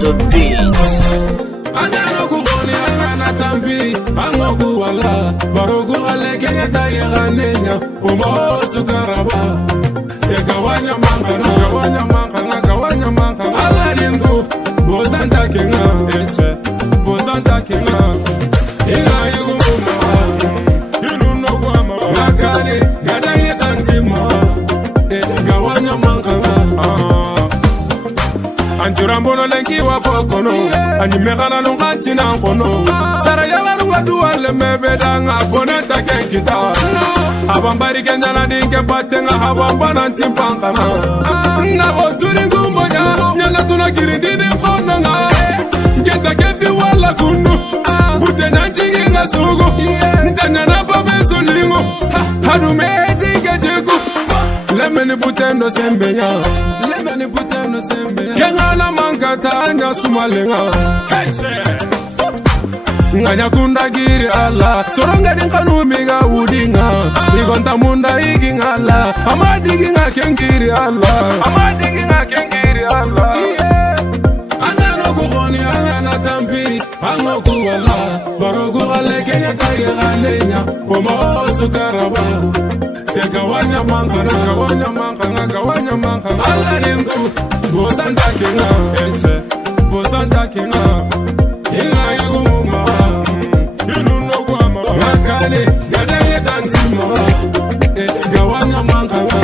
the beat. Angano kukoni angana tambi Angoku wala Barogu aleke ngeta yeganenya Umo sukaraba Segawanya mankana Gawanya mankana Gawanya mankana Alaringu Bozanta kinga Eche Bozanta kinga Inga yugu muma Yununo kwa ma Nakani Gada yetantima Eche gawanya mankana Anjurambono lenki wa fokono Anyimekana nunganchi na mpono Sara yalaru wadu wale mebedanga Boneta kenkita Habambari kenjana dinke patenga Habambana ntimpankana Nako turi ngumbonya Nyana tunakirindini mkononga Nketa kefi wala kunu Bute nyanchigi nga sugu Ntanyana pape sulingu Hadumeti kejiku Lemeni butendo sembenya Lemeni butendo sembenya Kengana mankata anya sumalenga Nganya kunda giri ala Soronga dinkanu miga udinga Igonta munda iginga ala Amadigi nga kengiri ala Amadigi nga kengiri ala Angano kukoni angana tampi Ango kuwala Barogu ale kenya taya galenya Oma sukaraba Segawanya mankana Gawanya mankana Gawanya mankana Alaringu Bozanta kinga Eche Bozanta kinga Inga yugu muma Yununo kwa ma Nakani Gadenge tantima Eche Gawanya mankana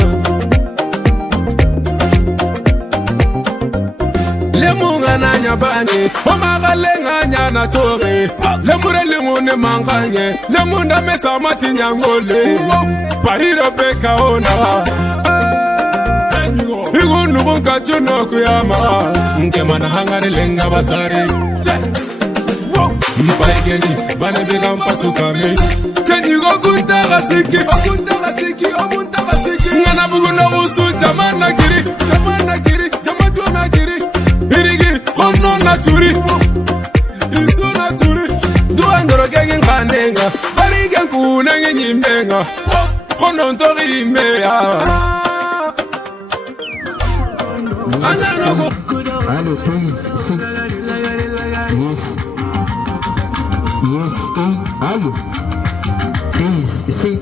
Lemunga na nyabani Omaga lenga nyana tore Lemure lingune manganye Lemunda mesa mati nyangole Pariro peka ona Igunu bunka chuno kuyama Nkema na hangari lenga basari Mpaigeni Bane bega mpasukame Kenyi gokunta gasiki Okunta gasiki Okunta gasiki Ngana buguna usu Jamana giri Jamana giri Jamajona giri Irigi Kono naturi Isu naturi Duangoro kegin kandenga Barigen kunenge nyimbenga Kono ntori mea Allez, please, sit. Yes. Yes, allez. Please, sit.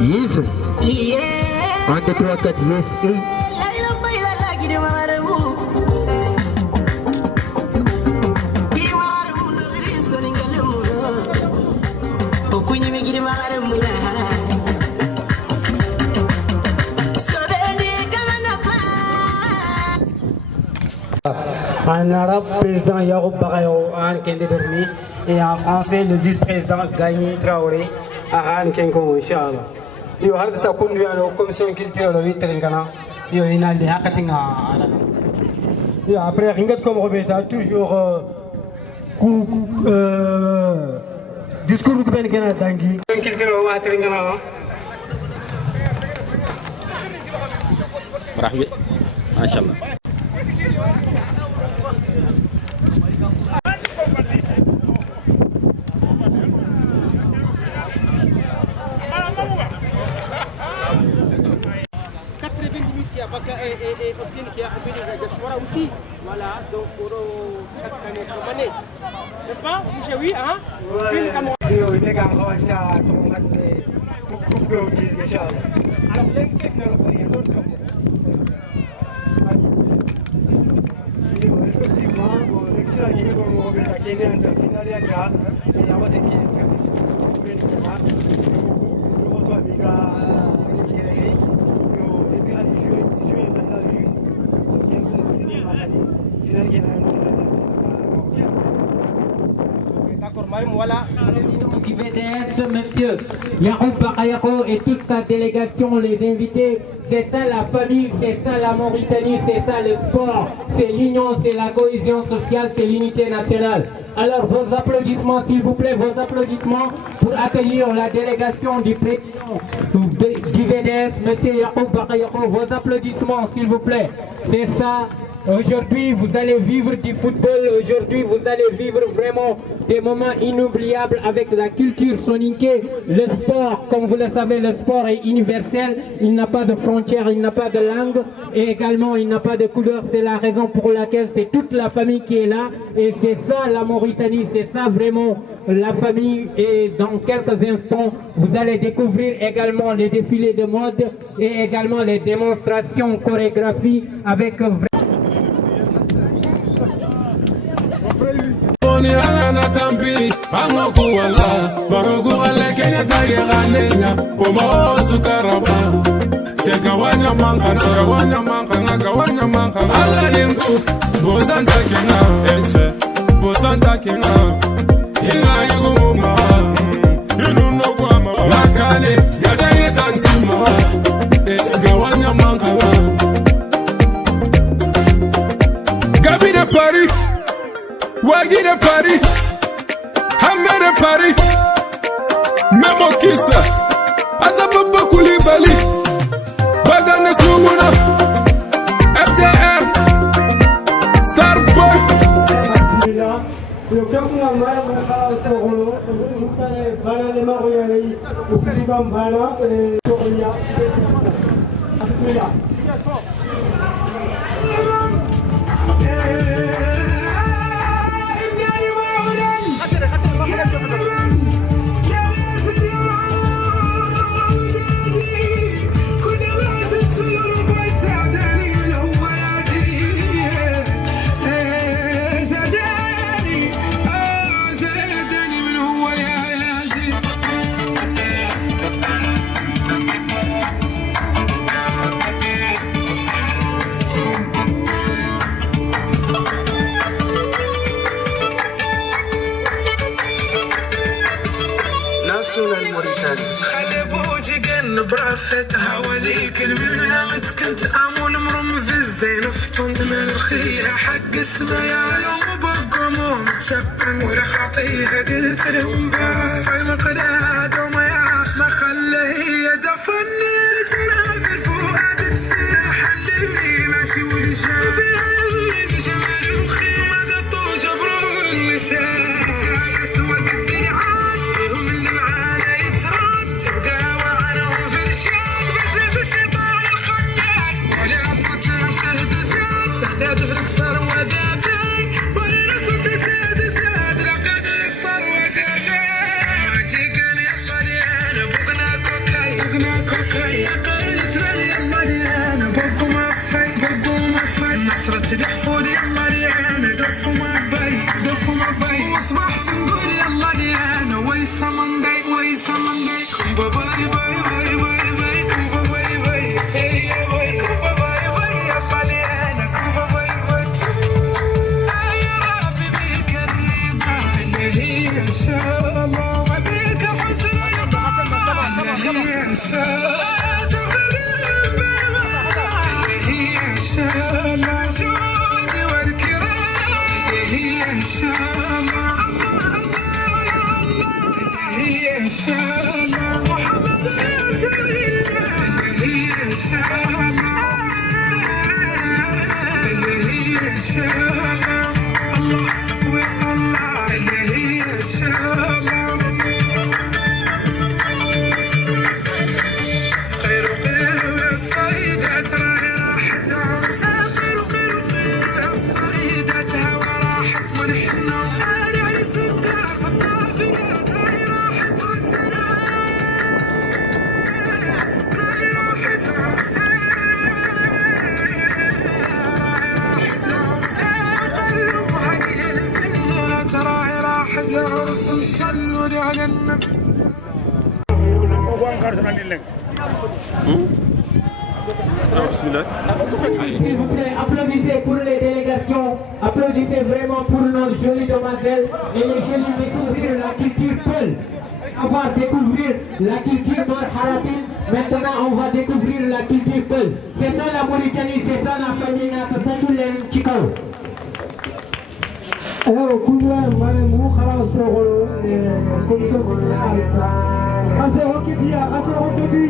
Yes. Yeah. 1, 2, 3, 4, yes, En arabe, président Yaroub Bagayo An Kende Berni, et en français, le vice-président Gagné Traoré An Kenko, Inch'Allah. Yo harbe sa kundu ala commission culturelle la witrengana yo inalde hakatinga ala yo après ringat comme Roberta toujours discours ku ben gana dangi culturelle wa trengana rahmi machallah et aussi qui a appelé la diaspora aussi. Voilà, donc pour n'est-ce pas? Oui, hein? Oui, les gars, on va voilà. Du VDS, monsieur Yaroub Bakayoko et toute sa délégation, les invités, c'est ça la famille, c'est ça la Mauritanie, c'est ça le sport, c'est l'union, c'est la cohésion sociale, c'est l'unité nationale. Alors vos applaudissements s'il vous plaît, vos applaudissements pour accueillir la délégation du président du VDS, monsieur Yaroub Bakayoko, vos applaudissements s'il vous plaît, c'est ça Aujourd'hui, vous allez vivre du football. Aujourd'hui, vous allez vivre vraiment des moments inoubliables avec la culture soninké. Le sport, comme vous le savez, le sport est universel. Il n'a pas de frontières, il n'a pas de langue. Et également, il n'a pas de couleur. C'est la raison pour laquelle c'est toute la famille qui est là. Et c'est ça la Mauritanie, c'est ça vraiment la famille. Et dans quelques instants, vous allez découvrir également les défilés de mode et également les démonstrations chorégraphies avec Gabi de Paris, Wagi de Paris, Hammer de Paris, Memo Kissa, Azababa Koulibaly, Bagane Soumuna, FDR, Starboy. برافتها وذيك المنها متكنت امول مرم في الزين فتنت من الخيها حق اسمها يا يوم بقمو متشفن ولا خطيها قلت لهم باي مقلاد وما ما خلى هي دفني في الفؤاد السلاح اللي ماشي واللي شاف جمال وخيمه قطو جبروا النساء تدحفود يلا ليانا دفوا ما باي واصبحت نقول يلا ليانا ويسا مندي كومبا باي كومبا باي هي باي كومبا باي يلا ليانا كومبا باي يا ربي بيك الرضا اللي هي ان شاء الله وبيك حسن الطاعة اللي هي ان شاء الله اللي هي ان شاء الله إن شاء الله هي إن شاء الله محمد رسول الله هي إن شاء الله هي إن شاء الله الله والله هي إن شاء الله خير الصيدات راهي راحت خير الصيدات هوا راحت ونحنا على سكر فالطافيات راهي راحت وانتنا راهي راحت قلبها كل الفنات راهي راحت عرس وصلوا على النبي. S'il vous plaît, applaudissez pour les délégations, applaudissez vraiment pour nos jolies demoiselles et les jolies découvrir la culture Peul. On va découvrir la culture Marharatin, maintenant on va découvrir la culture Peul. C'est ça la Mauritanie, c'est ça la famille Natatachulen Chikao. Alors, Koulouan, Malemou, Khala Soro, Commission coloniale, ça. Asero Kidia, Asero Kodi.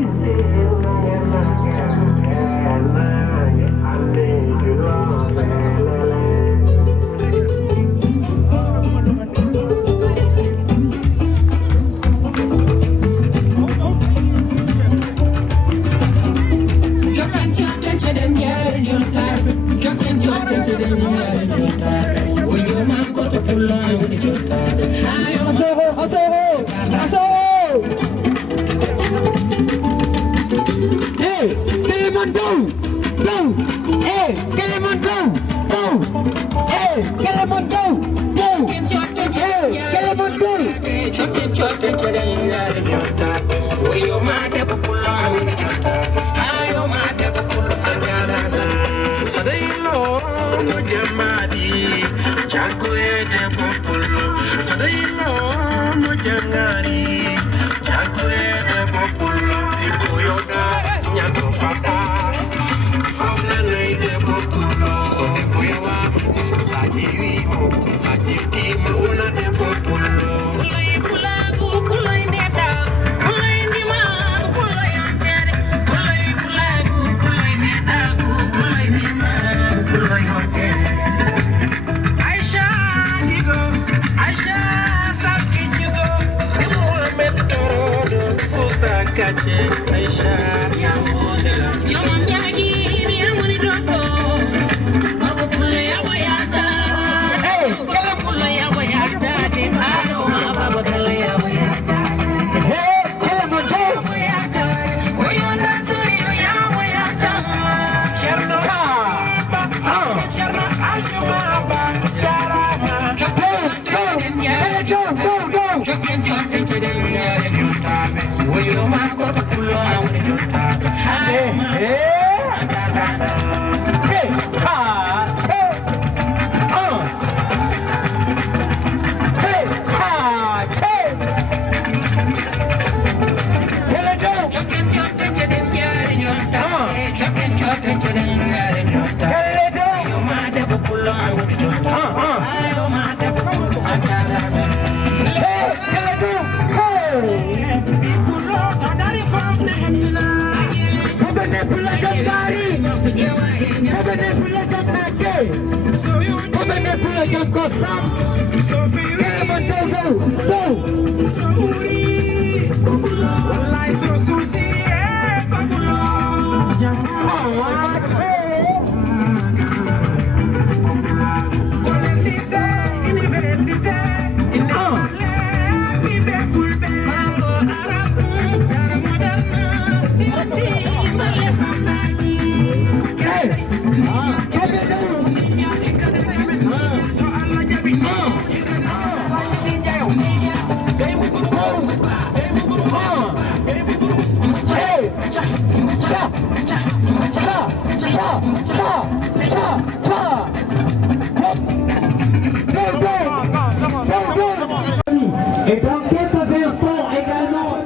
Et dans quelques instants également,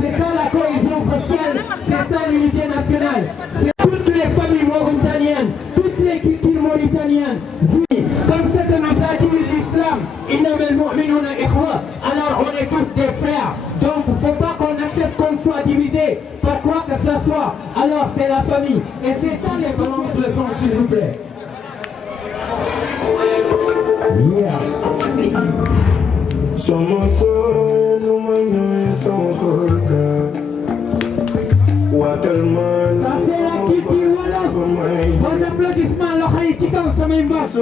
c'est ça la cohésion sociale, c'est ça l'unité nationale. C'est toutes les familles mauritaniennes, toutes les cultures mauritaniennes. Comme c'est que nous a dit l'islam, alors on est tous des frères. Donc il ne faut pas qu'on accepte qu'on soit divisé par quoi que ce soit. Alors c'est la famille. Et c'est ça les violences le sont, s'il vous plaît. Sama koy nu ma ñooy sama xorga waatal man Ça c'est la culture wolof. Vos applaudissements loxo yi ci kaw samay mbokk.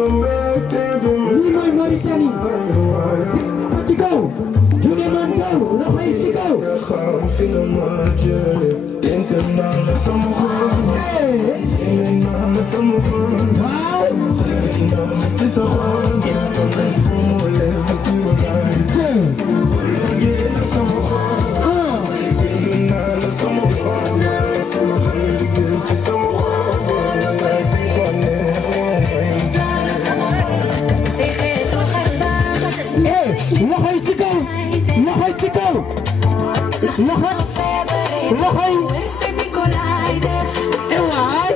Lii mooy Mauritanie. Ci kaw. Jóge man kaw loxo yi ci kaw. xam fi nga ma jële dénk naa la sama xol dénk naa la sama xol Waaw. dénk naa la ci sa xol kon nañ fu mu leen ba ci walaay liggéey na sama xol dénk naa la sama xol sama xol liggéey ci sama xol yaay fi ko neex loxo yi ci kaw. Loxo yi ci kaw. Loxo yi. Ewaay.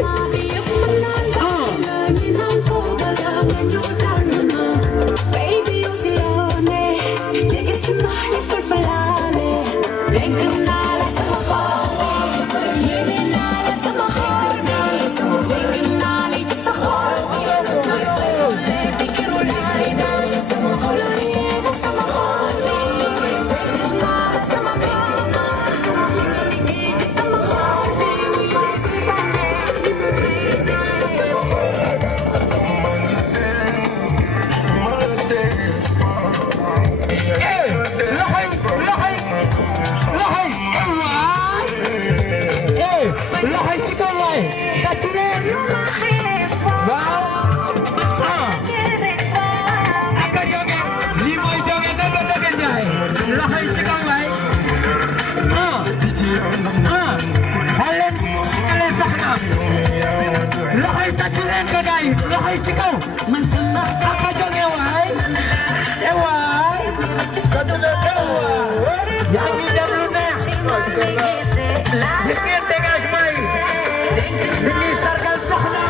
leen ko gars yi loxo yi ci kaw aka jóge waay waay yaa ngi def lu neex gis ngeen dégagement yi li ñuy sargal soxna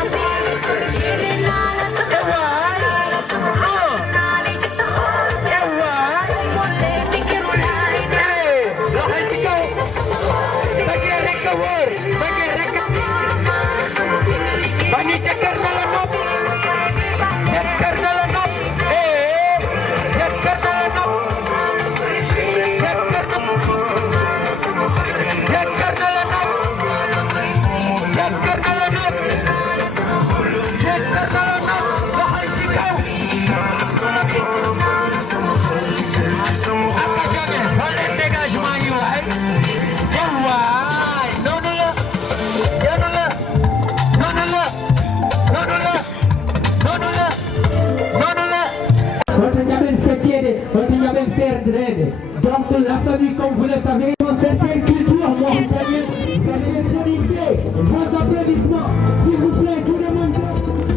donc la famille, comme vous le savez, dans certaines cultures mauritaniennes, vous avez les soninqués. Vos applaudissements, s'il vous plaît, tout le monde.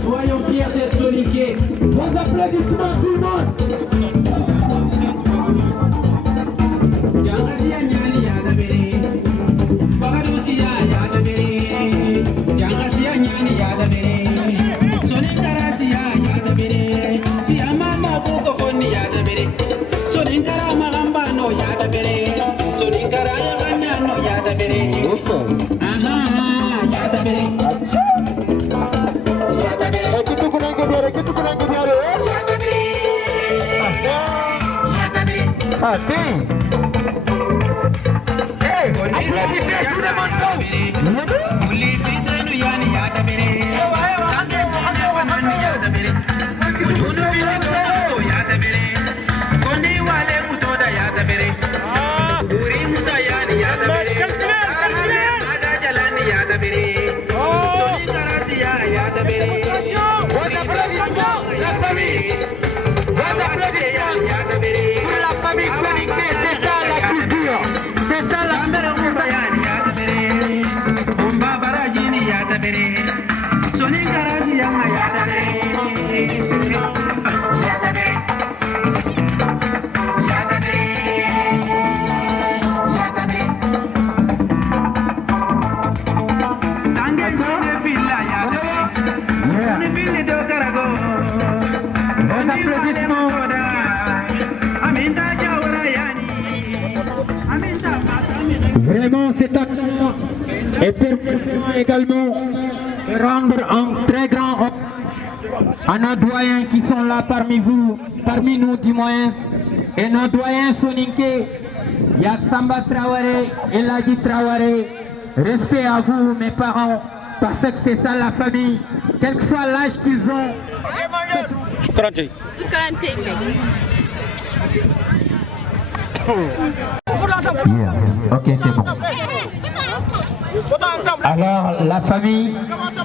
Soyons fiers d'être soninqués. Vos applaudissements, tout le monde. Vraiment, c'est un moment et permettez-moi également de rendre un très grand hommage à nos doyens qui sont là parmi vous, parmi nous du moins, et nos doyens soninké. Il y a Samba Traoré et Ladi Traoré. Respect à vous, mes parents, parce que c'est ça la famille, quel que soit l'âge qu'ils ont. Ok, c'est bon. Alors, la famille,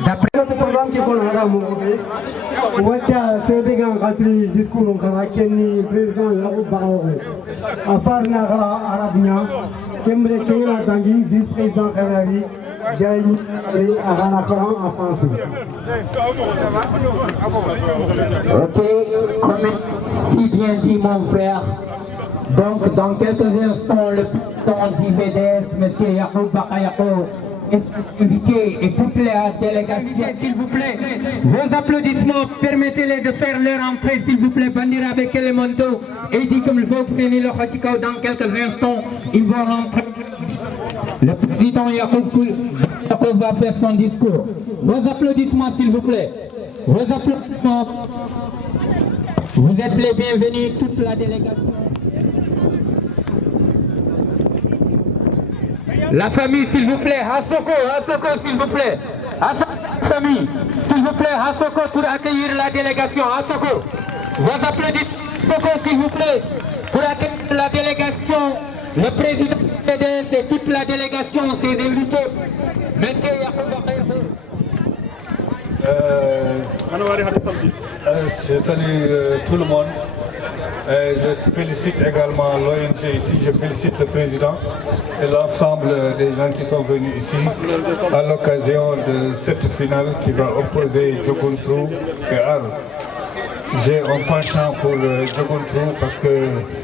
d'après le programme qui est là, c'est un rentré discours de président Yacoub Bakayago. À part Nagara Arabia, Kembre Kenya Tanguy, vice-président Kanari, Jaïni et Aranakaran en français. Ok, comme si bien dit mon frère. Donc, dans quelques instants, le président d'IVDS, M. Yacoub Bakayago, est invité et toute la délégation, s'il vous plaît. Vos applaudissements, permettez-les de faire leur entrée, s'il vous plaît. Bandira avec les manteaux. Et dit comme le vôtre, dans quelques instants, ils vont rentrer. Le président Yacoub va faire son discours. Vos applaudissements, s'il vous plaît. Vos applaudissements. Vous êtes les bienvenus, toute la délégation. La famille, s'il vous plaît, Hassoko, s'il vous plaît. Hassoko, famille, s'il vous plaît, Hassoko pour accueillir la délégation. Hassoko, vos applaudissements, s'il vous plaît, pour accueillir la délégation, le président du PDS et toute la délégation, ses invités. Monsieur Yacoub Bakayago. Je salue tout le monde. Je félicite également l'ONG ici, je félicite le président et l'ensemble des gens qui sont venus ici à l'occasion de cette finale qui va opposer Djoguntou et Arles. J'ai un penchant pour Djoguntou parce que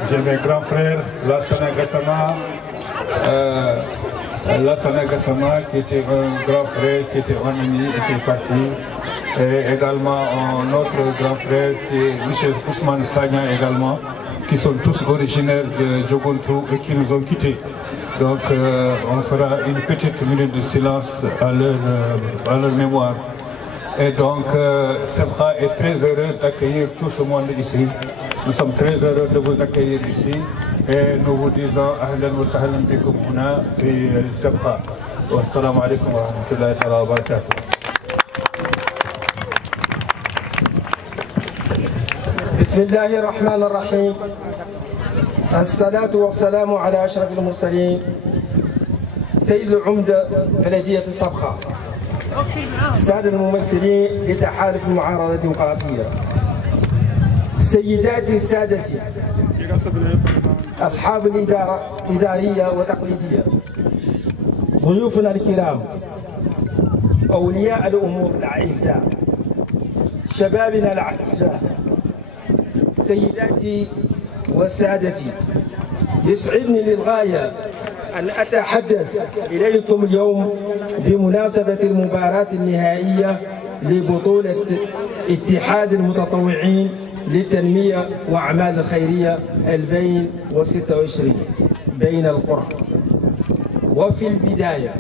j'ai mes grands frères, Lassana Gassama, qui était un grand frère, qui était un ami et qui est parti. Et également un autre grand frère qui est M. Ousmane Sagna également, qui sont tous originaires de Djoguntou et qui nous ont quittés. Donc on fera une petite minute de silence à leur mémoire. Et donc Sebkha est très heureux d'accueillir tout ce monde ici. Nous sommes très heureux de vous accueillir ici et nous vous disons Ahlan wa sahlan bikum huna fi Sebkha. Wassalamu alaikum wa rahmatullahi wa barakatuh. بسم الله الرحمن الرحيم. الصلاة والسلام على أشرف المرسلين سيد العمدة بلدية سبخة، السادة الممثلين لتحالف المعارضة الديمقراطية، سيداتي سادتي أصحاب الإدارية وتقليدية، ضيوفنا الكرام، أولياء الأمور الأعزاء، شبابنا الأعزاء، سيداتي وسادتي، يسعدني للغاية أن أتحدث إليكم اليوم بمناسبة المباراة النهائية لبطولة اتحاد المتطوعين للتنمية وأعمال الخيرية 2026 بين القرى. وفي البداية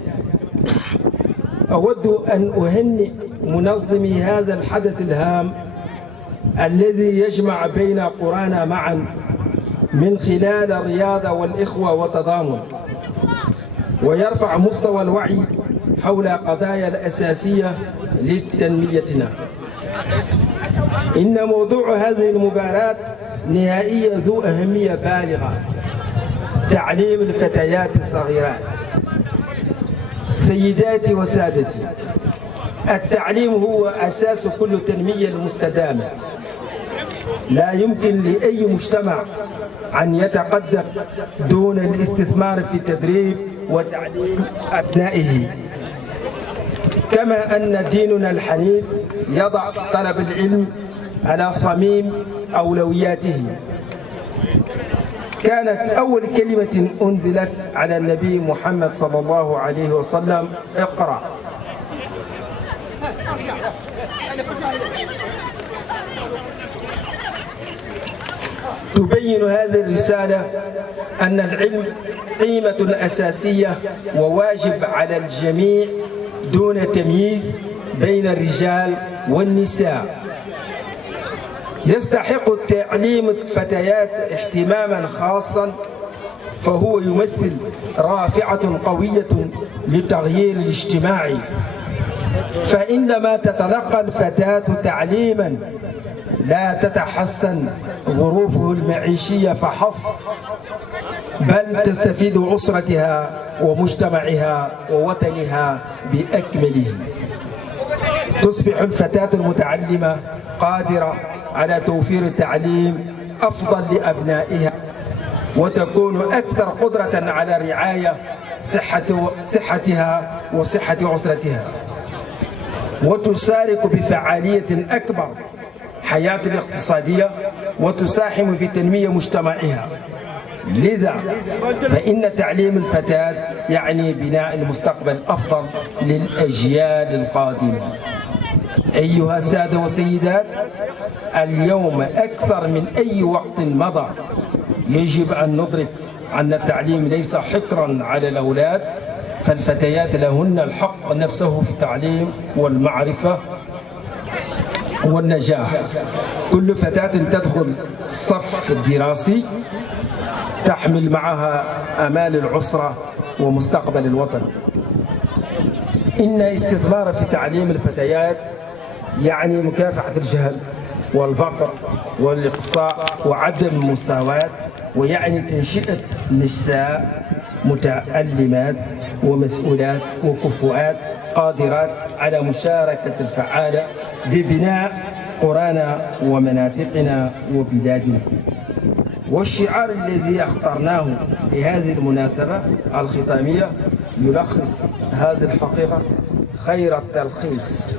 أود أن أهنئ منظمي هذا الحدث الهام الذي يجمع بين قرانا معا من خلال الرياضة والإخوة والتضامن، ويرفع مستوى الوعي حول قضايا الأساسية لتنميتنا. إن موضوع هذه المباراة نهائية ذو أهمية بالغة، تعليم الفتيات الصغيرات. سيداتي وسادتي، التعليم هو أساس كل تنمية مستدامة. لا يمكن لأي مجتمع أن يتقدم دون الاستثمار في تدريب وتعليم أبنائه. كما أن ديننا الحنيف يضع طلب العلم على صميم أولوياته. كانت أول كلمة أنزلت على النبي محمد صلى الله عليه وسلم اقرأ. تبين هذه الرسالة أن العلم قيمة أساسية وواجب على الجميع دون تمييز بين الرجال والنساء. يستحق تعليم الفتيات اهتماما خاصا، فهو يمثل رافعة قوية للتغيير الاجتماعي. فإنما تتلقى الفتاة تعليما لا تتحسن ظروفه المعيشية فحسب، بل تستفيد أسرتها ومجتمعها ووطنها بأكمله. تصبح الفتاة المتعلمة قادرة على توفير التعليم أفضل لأبنائها، وتكون أكثر قدرة على رعاية صحتها وصحة أسرتها، وتشارك بفعالية أكبر حياة الاقتصادية، وتساهم في تنمية مجتمعها. لذا فإن تعليم الفتاة يعني بناء المستقبل الأفضل للأجيال القادمة. أيها السادة والسيدات، اليوم أكثر من أي وقت مضى يجب أن ندرك أن التعليم ليس حكرا على الأولاد، فالفتيات لهن الحق نفسه في التعليم والمعرفة والنجاح. كل فتاة تدخل الصف الدراسي تحمل معها آمال الأسرة ومستقبل الوطن. إن استثمار في تعليم الفتيات يعني مكافحة الجهل والفقر والإقصاء وعدم المساواة، ويعني تنشئة نساء متعلمات ومسؤولات وكفؤات قادرات على مشاركة الفعالة في بناء قرانا ومناطقنا وبلادنا. والشعار الذي اخترناه لهذه المناسبة الختامية يلخص هذه الحقيقة خير التلخيص.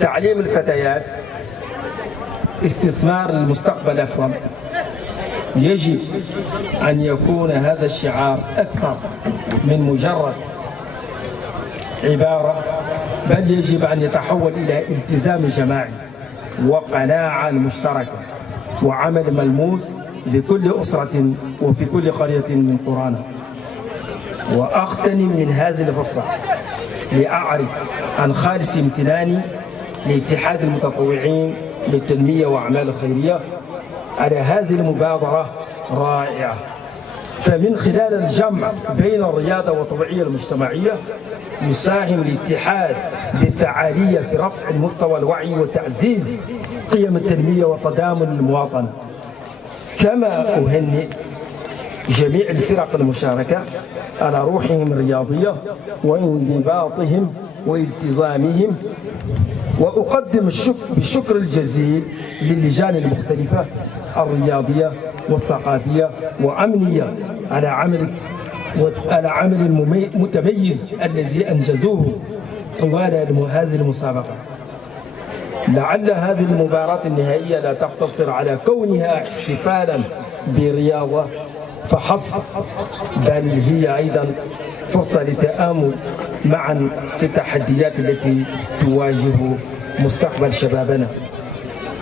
تعليم الفتيات استثمار للمستقبل أفضل. يجب أن يكون هذا الشعار أكثر من مجرد عبارة، بل يجب أن يتحول إلى التزام جماعي وقناعة مشتركة وعمل ملموس في كل أسرة وفي كل قرية من قرانا. وأغتنم من هذه الفرصة لأعرف عن خالص امتناني لاتحاد المتطوعين للتنمية وأعمال الخيرية على هذه المبادرة رائعة. فمن خلال الجمع بين الرياضة والتوعية المجتمعية يساهم الاتحاد بفعالية في رفع المستوى الوعي وتعزيز قيم التنمية وتضامن المواطنة. كما أهنئ جميع الفرق المشاركة على روحهم الرياضية وانضباطهم والتزامهم، وأقدم بالشكر الجزيل للجان المختلفة الرياضية والثقافية وأمنية على عمل متميز الذي أنجزوه طوال هذه المسابقة. لعل هذه المباراة النهائية لا تقتصر على كونها احتفالا برياضة فحسب، بل هي أيضا فرصة للتآمل معا في التحديات التي تواجه مستقبل شبابنا.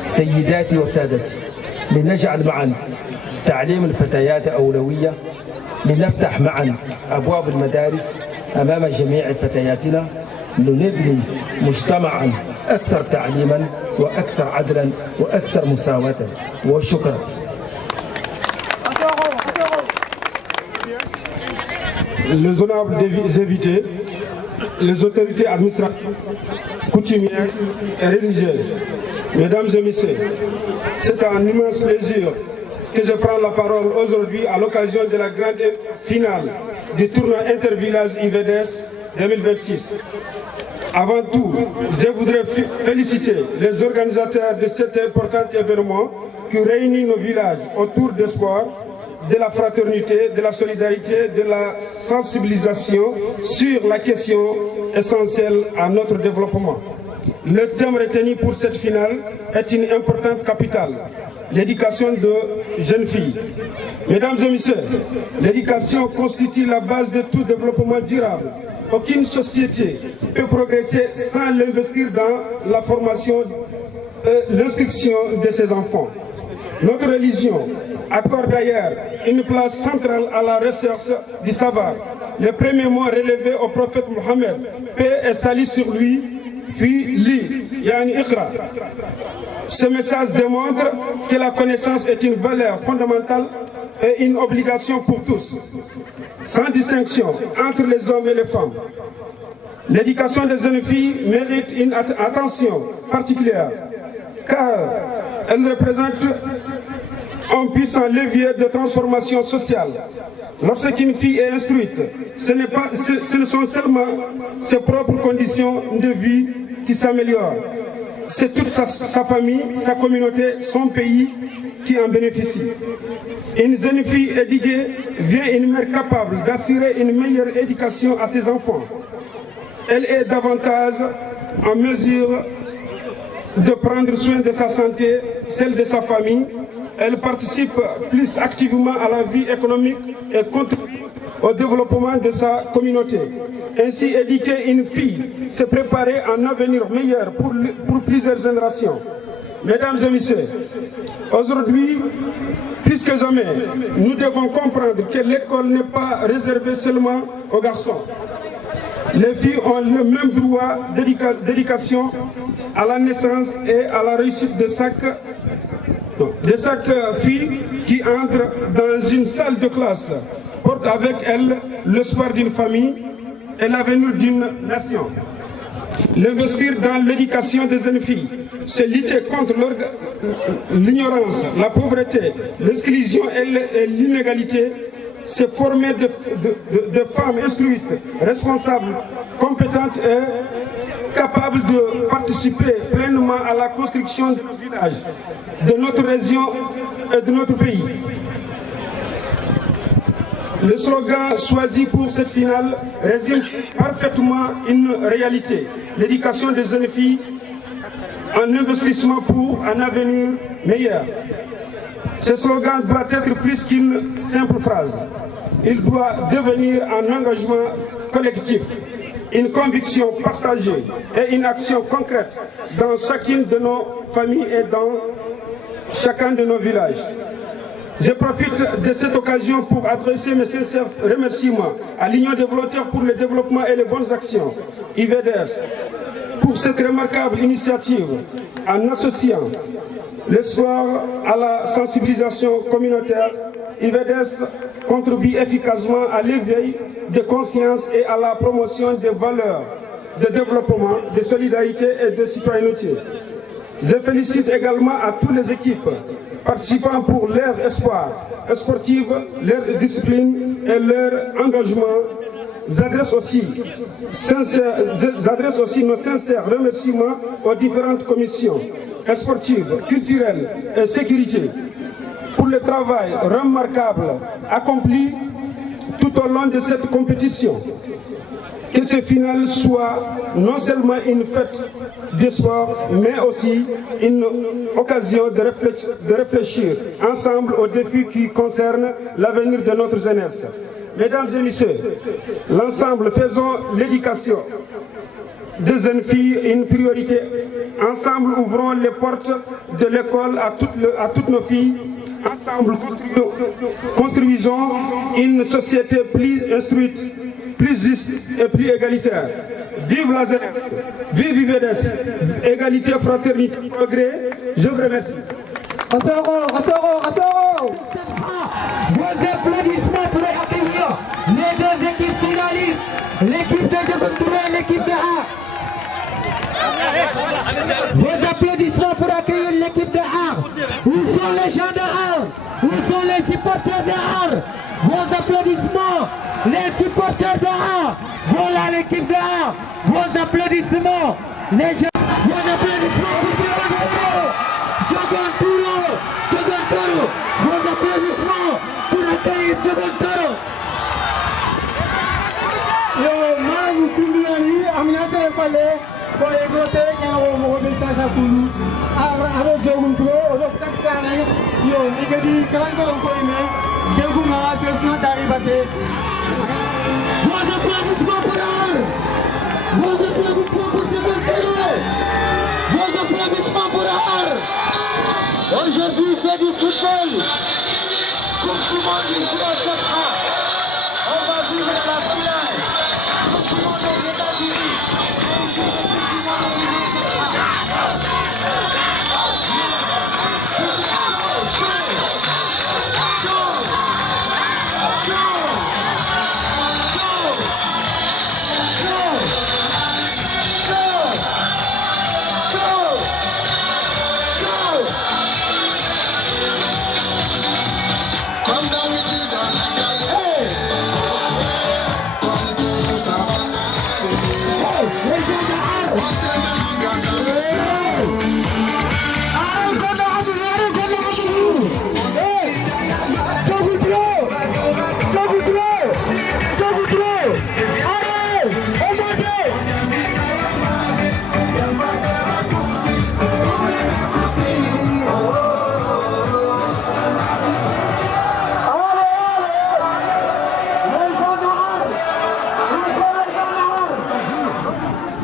سيداتي وسادتي، لنجعل معا تعليم الفتيات أولوية، لنفتح معا أبواب المدارس أمام جميع فتياتنا، لنبني مجتمعا أكثر تعليما وأكثر عدلا وأكثر مساواة. وشكرا. Les honorables invités, les autorités administratives, coutumières et religieuses, mesdames et messieurs, c'est un immense plaisir que je prends la parole aujourd'hui à l'occasion de la grande finale du tournoi Intervillage IVDS 2026. Avant tout, je voudrais féliciter les organisateurs de cet important événement qui réunit nos villages autour des sports, de la fraternité, de la solidarité, de la sensibilisation sur la question essentielle à notre développement. Le thème retenu pour cette finale est une importante capitale, l'éducation de jeunes filles. Mesdames et messieurs, l'éducation constitue la base de tout développement durable. Aucune société peut progresser sans l'investir dans la formation et l'instruction de ses enfants. Notre religion accorde d'ailleurs une place centrale à la recherche du savoir. Le premier mot relevé au prophète Mohammed, paix et salut sur lui, fut li, yani Iqra. Ce message démontre que la connaissance est une valeur fondamentale et une obligation pour tous, sans distinction entre les hommes et les femmes. L'éducation des jeunes filles mérite une attention particulière, car elle représente un puissant levier de transformation sociale. Lorsqu'une fille est instruite, ce ne sont seulement ses propres conditions de vie qui s'améliorent, c'est toute sa famille, sa communauté, son pays qui en bénéficie. Une jeune fille éduquée vient une mère capable d'assurer une meilleure éducation à ses enfants. Elle est davantage en mesure de prendre soin de sa santé, celle de sa famille. Elle participe plus activement à la vie économique et contribue au développement de sa communauté. Ainsi, éduquer une fille, c'est préparer un avenir meilleur pour plusieurs générations. Mesdames et messieurs, aujourd'hui, plus que jamais, nous devons comprendre que l'école n'est pas réservée seulement aux garçons. Les filles ont le même droit d'éducation à la naissance et à la réussite de chaque fille qui entre dans une salle de classe porte avec elle l'espoir d'une famille et l'avenir d'une nation. L'investir dans l'éducation des jeunes filles, c'est lutter contre l'ignorance, la pauvreté, l'exclusion et l'inégalité. c'est former de femmes instruites, responsables, compétentes et capables de participer pleinement à la construction de nos villages, de notre région et de notre pays. Le slogan choisi pour cette finale résume parfaitement une réalité. L'éducation des jeunes filles, un investissement pour un avenir meilleur. Ce slogan doit être plus qu'une simple phrase. Il doit devenir un engagement collectif, une conviction partagée et une action concrète dans chacune de nos familles et dans chacun de nos villages. Je profite de cette occasion pour adresser mes sincères remerciements à l'Union des volontaires pour le développement et les bonnes actions, IVDS, pour cette remarquable initiative en associant le sport à la sensibilisation communautaire. IVDS contribue efficacement à l'éveil de conscience et à la promotion des valeurs de développement, de solidarité et de citoyenneté. Je félicite également à toutes les équipes participant pour leur espoir sportif, leur discipline et leur engagement. J'adresse aussi nos sincères remerciements aux différentes commissions sportives, culturelles et sécurité pour le travail remarquable accompli tout au long de cette compétition. Que ce final soit non seulement une fête de sport, mais aussi une occasion de réfléchir ensemble aux défis qui concernent l'avenir de notre jeunesse. Mesdames et messieurs, l'ensemble faisons l'éducation des jeunes filles une priorité. Ensemble ouvrons les portes de l'école à toutes nos filles. Ensemble construisons une société plus instruite, plus juste et plus égalitaire. Vive la jeunesse, vive IVDS, égalité, fraternité, progrès. Je vous remercie. Vos applaudissements pour accueillir les deux équipes finalistes, l'équipe de Djokotouro et l'équipe de A. Vos applaudissements pour accueillir l'équipe de A. Où sont les gens de A? Où sont les supporters de A? Vos applaudissements, les supporters de A. Voilà l'équipe de A. Vos applaudissements, les gens. Vos applaudissements pour Djokotouro. Vos applaudissements pour accueillir Djokotouro. Yo, marabu kunduani, amina sere fale, ko e grotere keno mo be sasa kundu. Aro Djokotouro, oro katkani, yo nigadi kalanko ko ime, kelku ma sere suna dari bate. Vos applaudissements pour Ar. Vos applaudissements pour Djokotouro. Vos applaudissements pour Ar. Aujourd'hui c'est du football. Comme tout le monde ici à Safra, on va vivre la finale. Comme tout le monde aux États-Unis.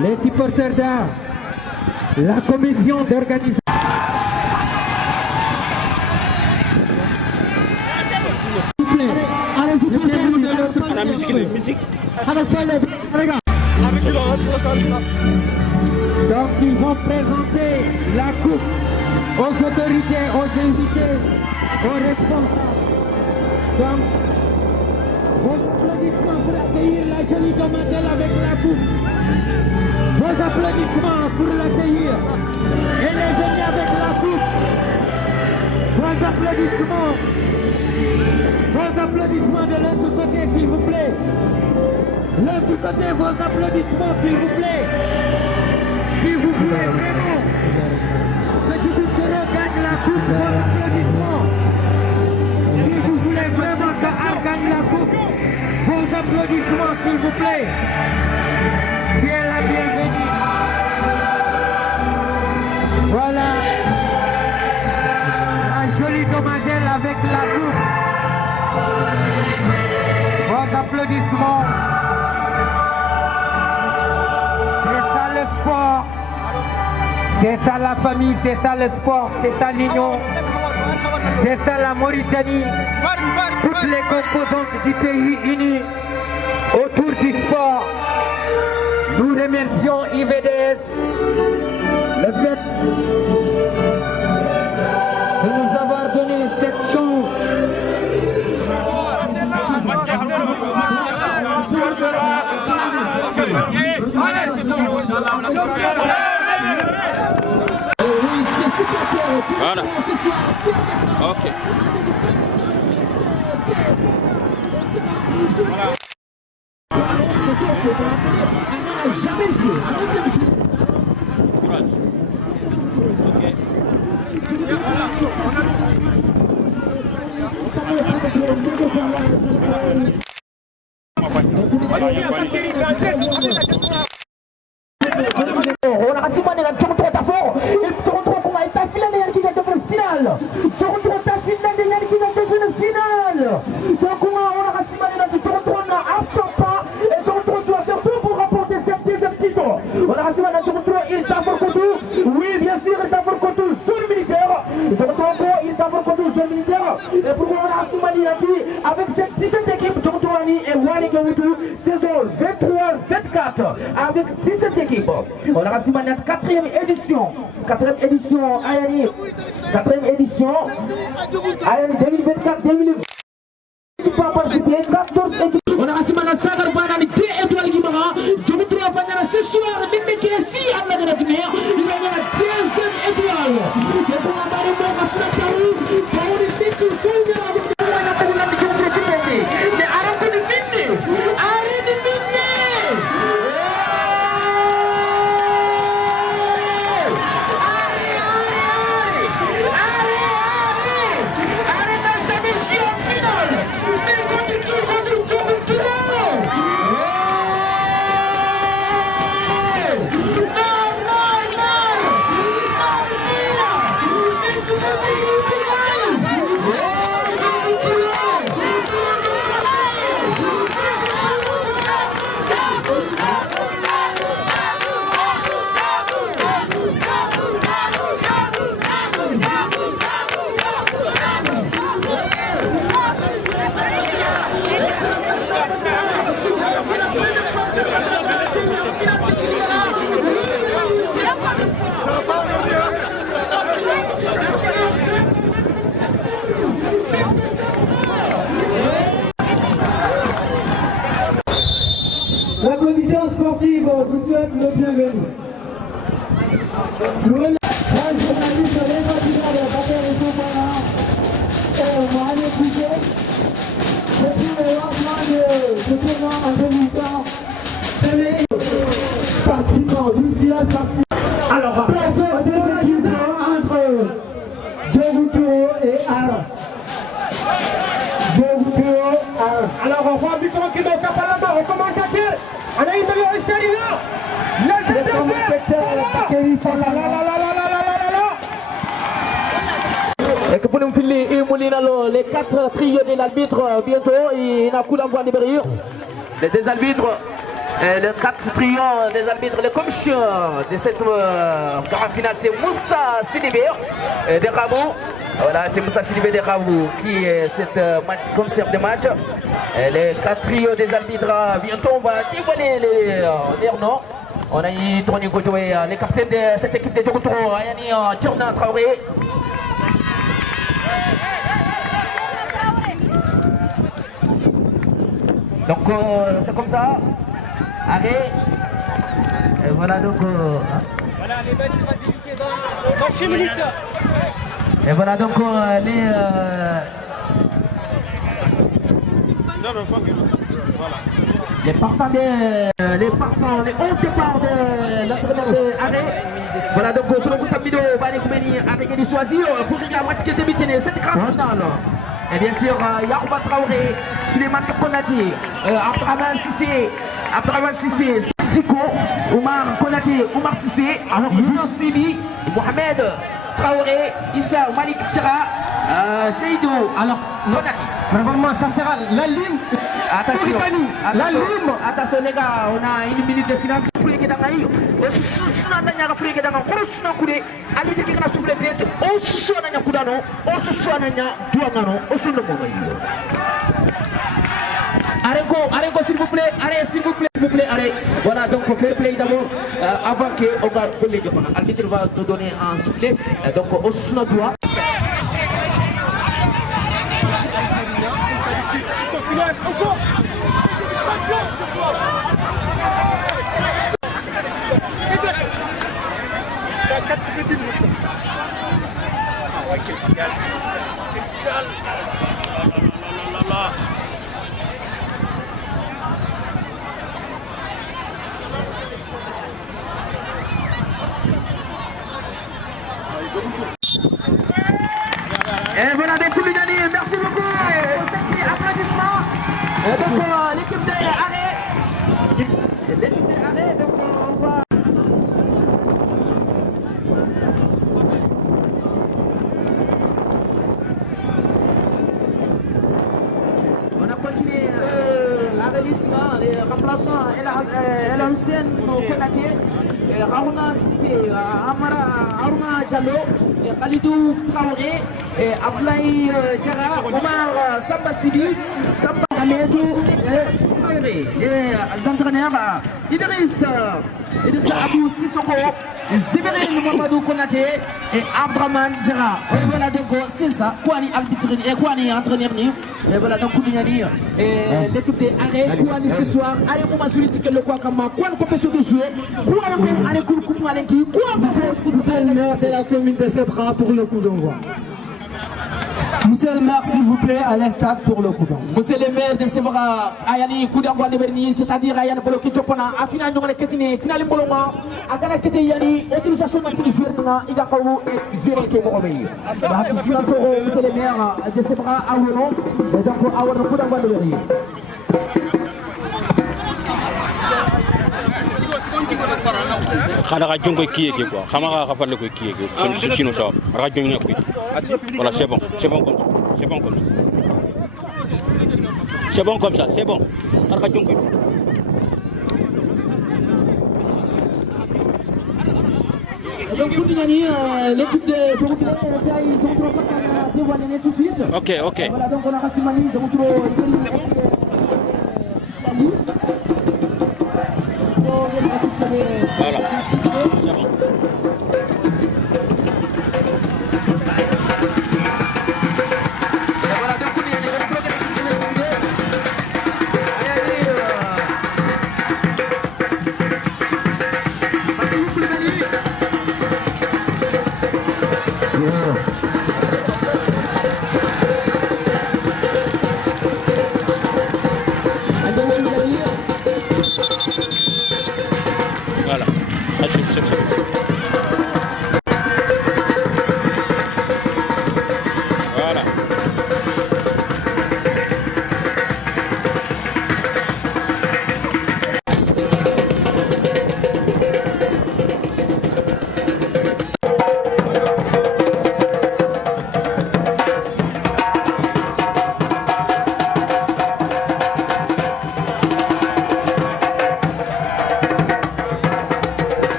Les supporters d'Ar, la commission d'organisation. Donc ils vont présenter la coupe aux autorités, aux invités, aux responsables. Donc, vos applaudissements pour accueillir la jolie demoiselle avec la coupe. Vos applaudissements pour l'accueillir et les amis avec la coupe. Vos applaudissements. Vos applaudissements de l'autre côté, s'il vous plaît. L'autre côté, vos applaudissements, s'il vous plaît. Si vous voulez vraiment que Djoukoutoro gagne la coupe, vos applaudissements. Si vous voulez vraiment que Ar gagne la coupe, vos applaudissements, s'il vous plaît. Tu es la bienvenue. Voilà. Un joli demoiselle avec la coupe. Vos applaudissements. C'est ça le sport. C'est ça la famille, c'est ça le sport, c'est ça l'union. C'est ça la Mauritanie. Toutes les composantes du pays unis autour du sport. Nous remercions IVDS le fait de nous avoir donné cette chance. Voilà. Ok. Voilà. Jamais joué. Courage. Ok. On a Rassimane la Toronto fort et Toronto comment est affilé les qui va devenir finale. Toronto est affilé les qui va devenir finale. Donc on a Rassimane la Toronto n'a absolument pas et Toronto doit faire tout pour remporter cette deuxième titre. On a Rassimane la Toronto il t'avance contre oui bien sûr il t'avance contre zone militaire. Toronto encore il t'avance contre zone militaire et pour on a Rassimane la dit avec cette 17 équipes Toronto et Wani Gawutu saison 23-24 avec 17 équipes. On a Rassimane 4e édition. 4e édition Ayani. 4e édition Ayani 2024-2020. Pas participé 14 équipes. On a Rassimane Sagar Banani 2 étoiles Guimara. Djoukoutoro a fait ce soir. Nimeke si à la dernière. Il a gagné la 2e étoile. Le commandant de Rassimane Tarou. Pour les équipes qui sont bien avec les mais arrêtez de finir. Arrêtez de finir. La commission sportive vous souhaite le bienvenu. Nous remercions les journalistes, les candidats de la bataille de Sopana et Mohamed Boucher. Depuis le lancement de ce tournoi en 2020, c'est les participants, 12 villages participants. Alors, personne des équipes entre Djoukoutoro et Ar. Djoukoutoro, Ar. Alors, on voit du temps qui est au Capalama, au commentateur. On a une meilleure histoire là. Le et que pour nous filer les 4 trios de l'arbitre bientôt, il n'a plus d'envoi de briller. Les deux arbitres, les 4 trios des arbitres, le coach de cette grande finale, c'est Moussa Sidibé de Rabou. Voilà, c'est Moussa Sidibé de Rabou qui est cette commissaire de match. Et les 4 trios des arbitres, bientôt on va dévoiler les noms. On a eu Tony Gotoé, le capitaine de cette équipe de Djoukoutoro, Ayani Tcherna Traoré. Donc c'est comme ça. Arrêt. Et voilà donc. Voilà, les matchs vont débuter dans 6 minutes. Et voilà donc Les partants, les 11 départs de l'entraîneur de Arrêt. Voilà donc selon vous Tamido, Bani Koumeni a gagné choisir pour la match qui débute cette grande finale. Et bien sûr, Yarouba Traoré, Suleiman Konati, Abdraman Sissé, Sidiko, Oumar Konati, Oumar Sissé, alors Sibi, Mohamed Traoré, Issa Malik Tira, Seydou, alors Konati. Vraiment, ça sera la ligne. Attention, attention les gars, on a une minute de silence. Arrêtez s'il vous plaît, arrêtez. Voilà, donc fair play d'abord avant que on va coller. L'arbitre va nous donner un soufflet, donc on se doit. Et voilà des coups d'année, merci beaucoup pour cet applaudissement. Donc l'équipe d'Arrêt, donc on va... On a continué la liste là, les remplaçants, l'ancienne Konaté, Raouna Sissé, Haruna Diallo, Khalidou Traoré, Ablaï Djara, Omar Samba Sibi, Samba Hamedou Traoré, et les entraîneurs Idriss Abou Sissoko, Zébérine Mouamadou Konaté et Abdraman Djara. Et voilà donc c'est ça, Kouani arbitre et Kouani entraîneur. Et voilà donc Koudignani et l'équipe de Arrêt, Kouani ce soir, Arrêt Mouma Zuliti que le quoi comme Kouani compétition de jouer, Kouani Arrêt Koukou Malenki, Kouani Monsieur le maire de la commune de Sebra pour le coup d'envoi. Monsieur le maire, s'il vous plaît, à l'instade pour le coup d'envoi. Monsieur le maire de Sebra, Ayani coup d'envoi de Berni, c'est-à-dire Ayani Boloki Topona, à final de Ketine, final Boloma, à Gana Kete Yani, autorisation de tous les Idakaou et Zéré Kémorobé. Monsieur le maire de Sebra, Aouno, et donc Aouno coup d'envoi de Berni. Khana ka jongo kiye ke quoi khama ka falle ko kiye ke sino ça ra jongo ko voilà c'est bon comme ça c'est bon ra jongo donc pour Dynani, l'équipe de Toronto va dévoiler tout de suite. Ok. Voilà donc on a Rassimani, Toronto voilà, c'est bon. Voilà.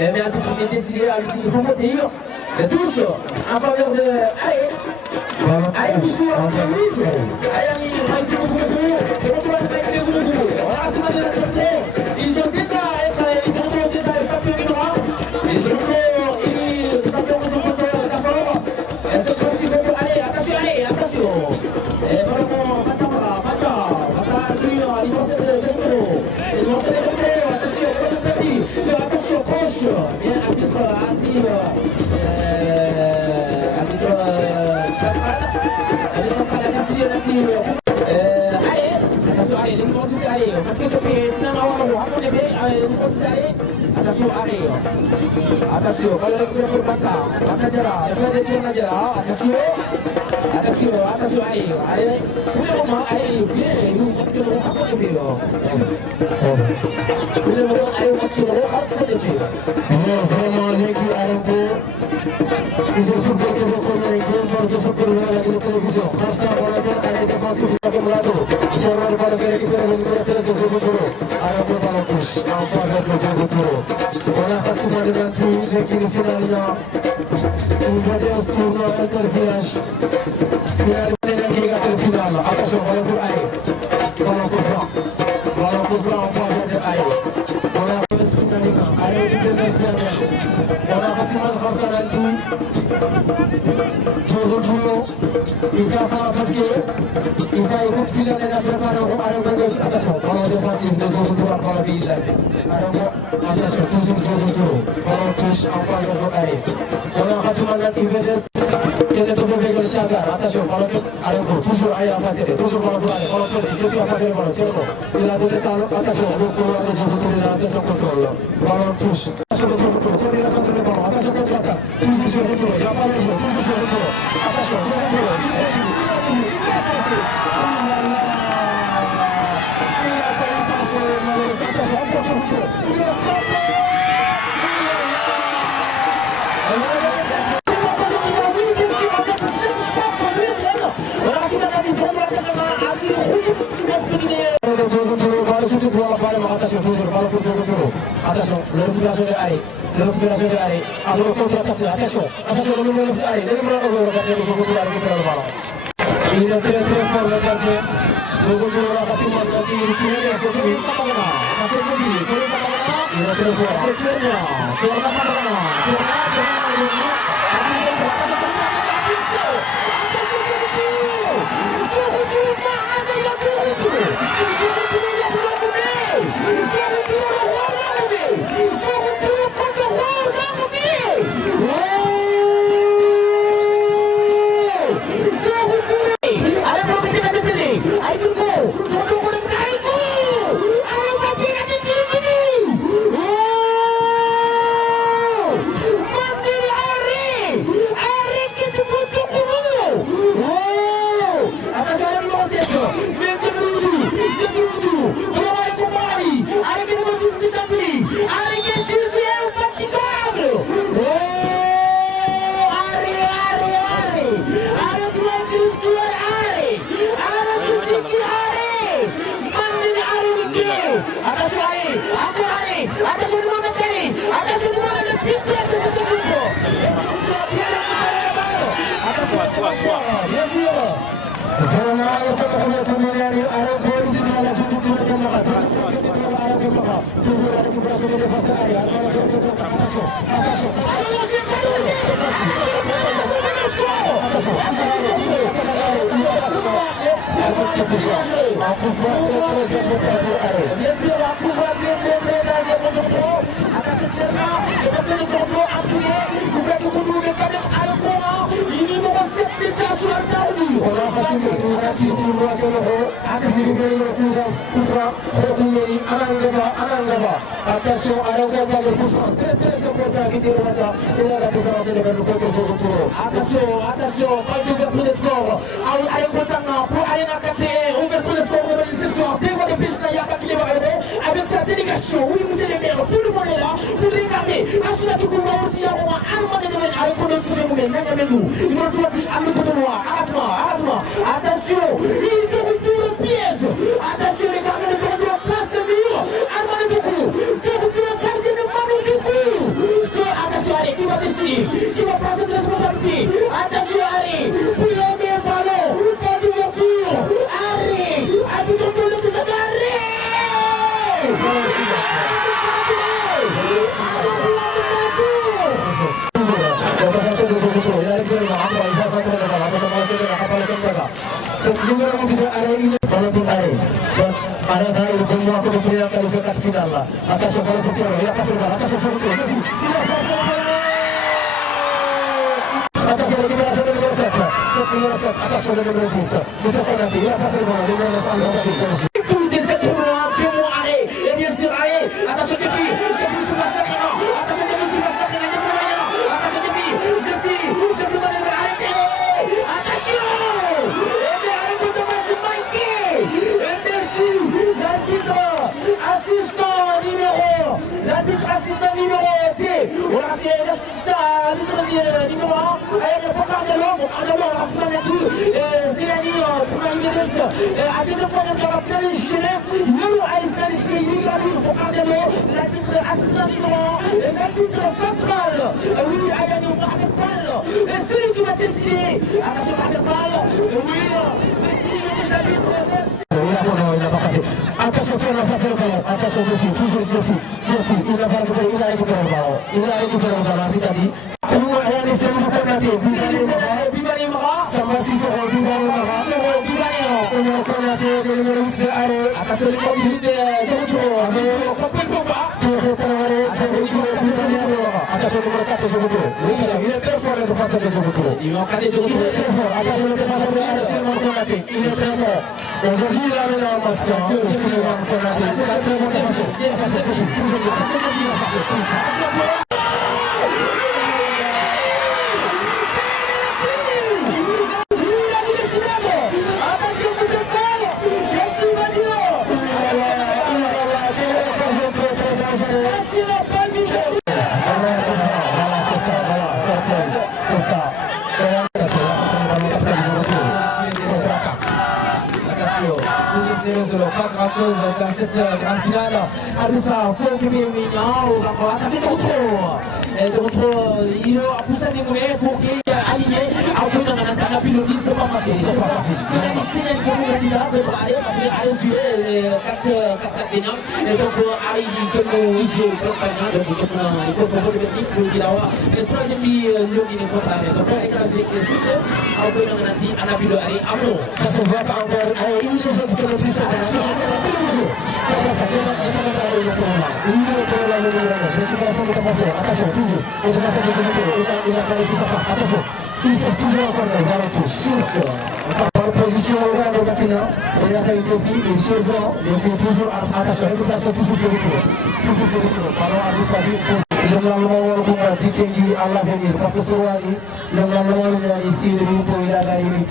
Mais à tout est décidé à l'outil de Fofo de tous en faveur de allez Boussou en rouge allez Mike on a assez mal de la tournée ils ont déjà les champions du bras les champions de d'Afrique et c'est possible allez attention et vraiment Bata il pense de Toro il pense de Toro attention perdu attention proche bien arbitre central a décidé allez attention allez dañu contesté allez parce que Topé finalement wax ko defee dañu contesté allez attention ballon récupéré pour Baka Diarra def na de Thierno Diarra attention allez pour le moment allez bien parce que wax ko defee pour le moment allez parce que wax ko defee vraiment léegi Arango il faut football que vous connaissez de football wala de télévision Barça wala de arrêt défensif de Mlato Thierno ballon récupéré le numéro 13 de Diogo Toro Arango ballon touche en faveur de Diogo Toro on a passé par l'équipe finale une vidéo tournoi intervillage finale finale attention ballon pour Aye ballon pour franc en faveur de Aye on a fait finalement Aye du premier finale on a passé par Barça Diogo Toro il t'a fatigué il t'a écouté finale et a préparé attention ballon défensif de Diogo Toro par la bise attention toujours Diogo Toro ballon touche en faveur de Aye on a passé par l'UVDS quel est ton bébé Chagar attention ballon toujours Aye à Fatere toujours ballon pour Aye ballon perdu depuis à passer le ballon Thierno il a donné ça attention le couloir de Diogo Toro il a attention contrôle ballon touche attention Diogo Toro Thierno il a centré le ballon attention contre-attaque toujours Diogo Toro il a pas le jeu toujours Diogo Toro attention Diogo Toro il a passé il a failli passer malheureusement attention encore Diogo Toro il a frappé attention la récupération de Aye alors le contre-attaque attention le numéro de Aye le numéro de gardien de Diogo Toro a récupéré le ballon il est très fort le gardien Diogo Toro a passé le gardien il tourne et continue Sabana attention il est très fort c'est Thierno Sabana Attention, Arango va le coup franc très important qui tire le matin. Il a la différence de le contre Diogo Toro. Attention, pas d'ouverture de score. Allez, content pour aller dans KT, ouverture de score de cette histoire. Des fois de piste, il y a pas qui les va avec sa délégation. Oui, vous êtes les maires, tout le monde est là pour regarder. Ensuite, tout le monde dit à moi, Armand de avec Attention, il te retourne pièce. Attention, les gardiens de territoire passent le mur. Armand beaucoup. De retour, gardien de Manu beaucoup. Attention, allez, qui va décider? Qui va prendre cette responsabilité? Attention, allez. Puis le même ballon. Pas d'ouverture. Arrêt. Arbitre de le déjà d'arrêt. Cette numéro 1 de arrêt, il est dans le arrêt. Donc, arrêt, il est moi comme première qualifié 4 finale là. Attention, pour le petit, il a passé le ballon. Attention, pour le petit, il a fait attention, le numéro 7, numéro 7. Numéro 7, attention, le numéro 10. Monsieur Konaté, il a passé le ballon. Le numéro 9, tous des étoiles, témoins, arrêt. Et bien sûr, arrêt. Attention, défi sur la stationnement. Attention, défi sur la stationnement. Attention, défi dans le arrêté. Attention. L'arbitre assistant numéro T, on a l'assistant numéro 1, avec le Cardialo, l'assistant nature, Zéani, pour la IBDS, à deuxième fois, on va finale gêné, nous, à une finale gêné, pour Cardialo, l'arbitre assistant numéro 1, et l'arbitre central, oui, Ayani Mohamed Fall, et celui qui va décider, attention Mohamed Fall, oui, le trio des arbitres, il n'a pas passé. Attention, tiens, on a fait le ballon. Attention, deux filles, toujours deux filles. Il n'a pas récupéré, il a récupéré le ballon. Il a récupéré le ballon, l'arbitre a dit. Ayani, c'est vous Konaté. Bibani Mara. Samba 6 euros, Bibani Mara. 6 euros, Bibani Mara. On est Konaté, le numéro 8 de arrêt. Attention, le numéro 8 de Toronto. Attention, le numéro 4 de Toronto. Il est très fort, le défenseur de Toronto. Il va encader Toronto. Il est très fort. Attention, le défenseur de arrêt, c'est le numéro Konaté. Il est très fort. Aujourd'hui, il a mis un masque. C'est le numéro Konaté. C'est la très bonne défenseur. C'est toujours le défenseur. Pas grand chose dans cette grande finale. Arbitre, faut que bien mignon, attention Toronto, il a poussé des goulets pour qu'il aligné. Après, on a piloté, c'est pas facile. Il a dit qu'il y a une commune qui a pour aller, parce qu'il a joué 4 d'énormes. Et donc, Ari dit que nous jouons contre Pagnan, donc il faut le technique pour dire le troisième but, il est contre l'arrêt. Donc, avec le système, après, on a dit, on a pu le aller à mot. Ça se voit encore, il y a des gens qui ont le système. Attention, toujours. Il a pas laissé sa place. Attention, il cesse toujours encore dans le touche. En position au rang de Makina, il a fait une défi, il se voit, il fait toujours attention, récupération toujours de retour. Toujours de retour. Alors, à l'Italie, le lendemain, on va dire qu'il y a l'avenir. Parce que ce roi, le lendemain, on a ici, le groupe, il a gagné.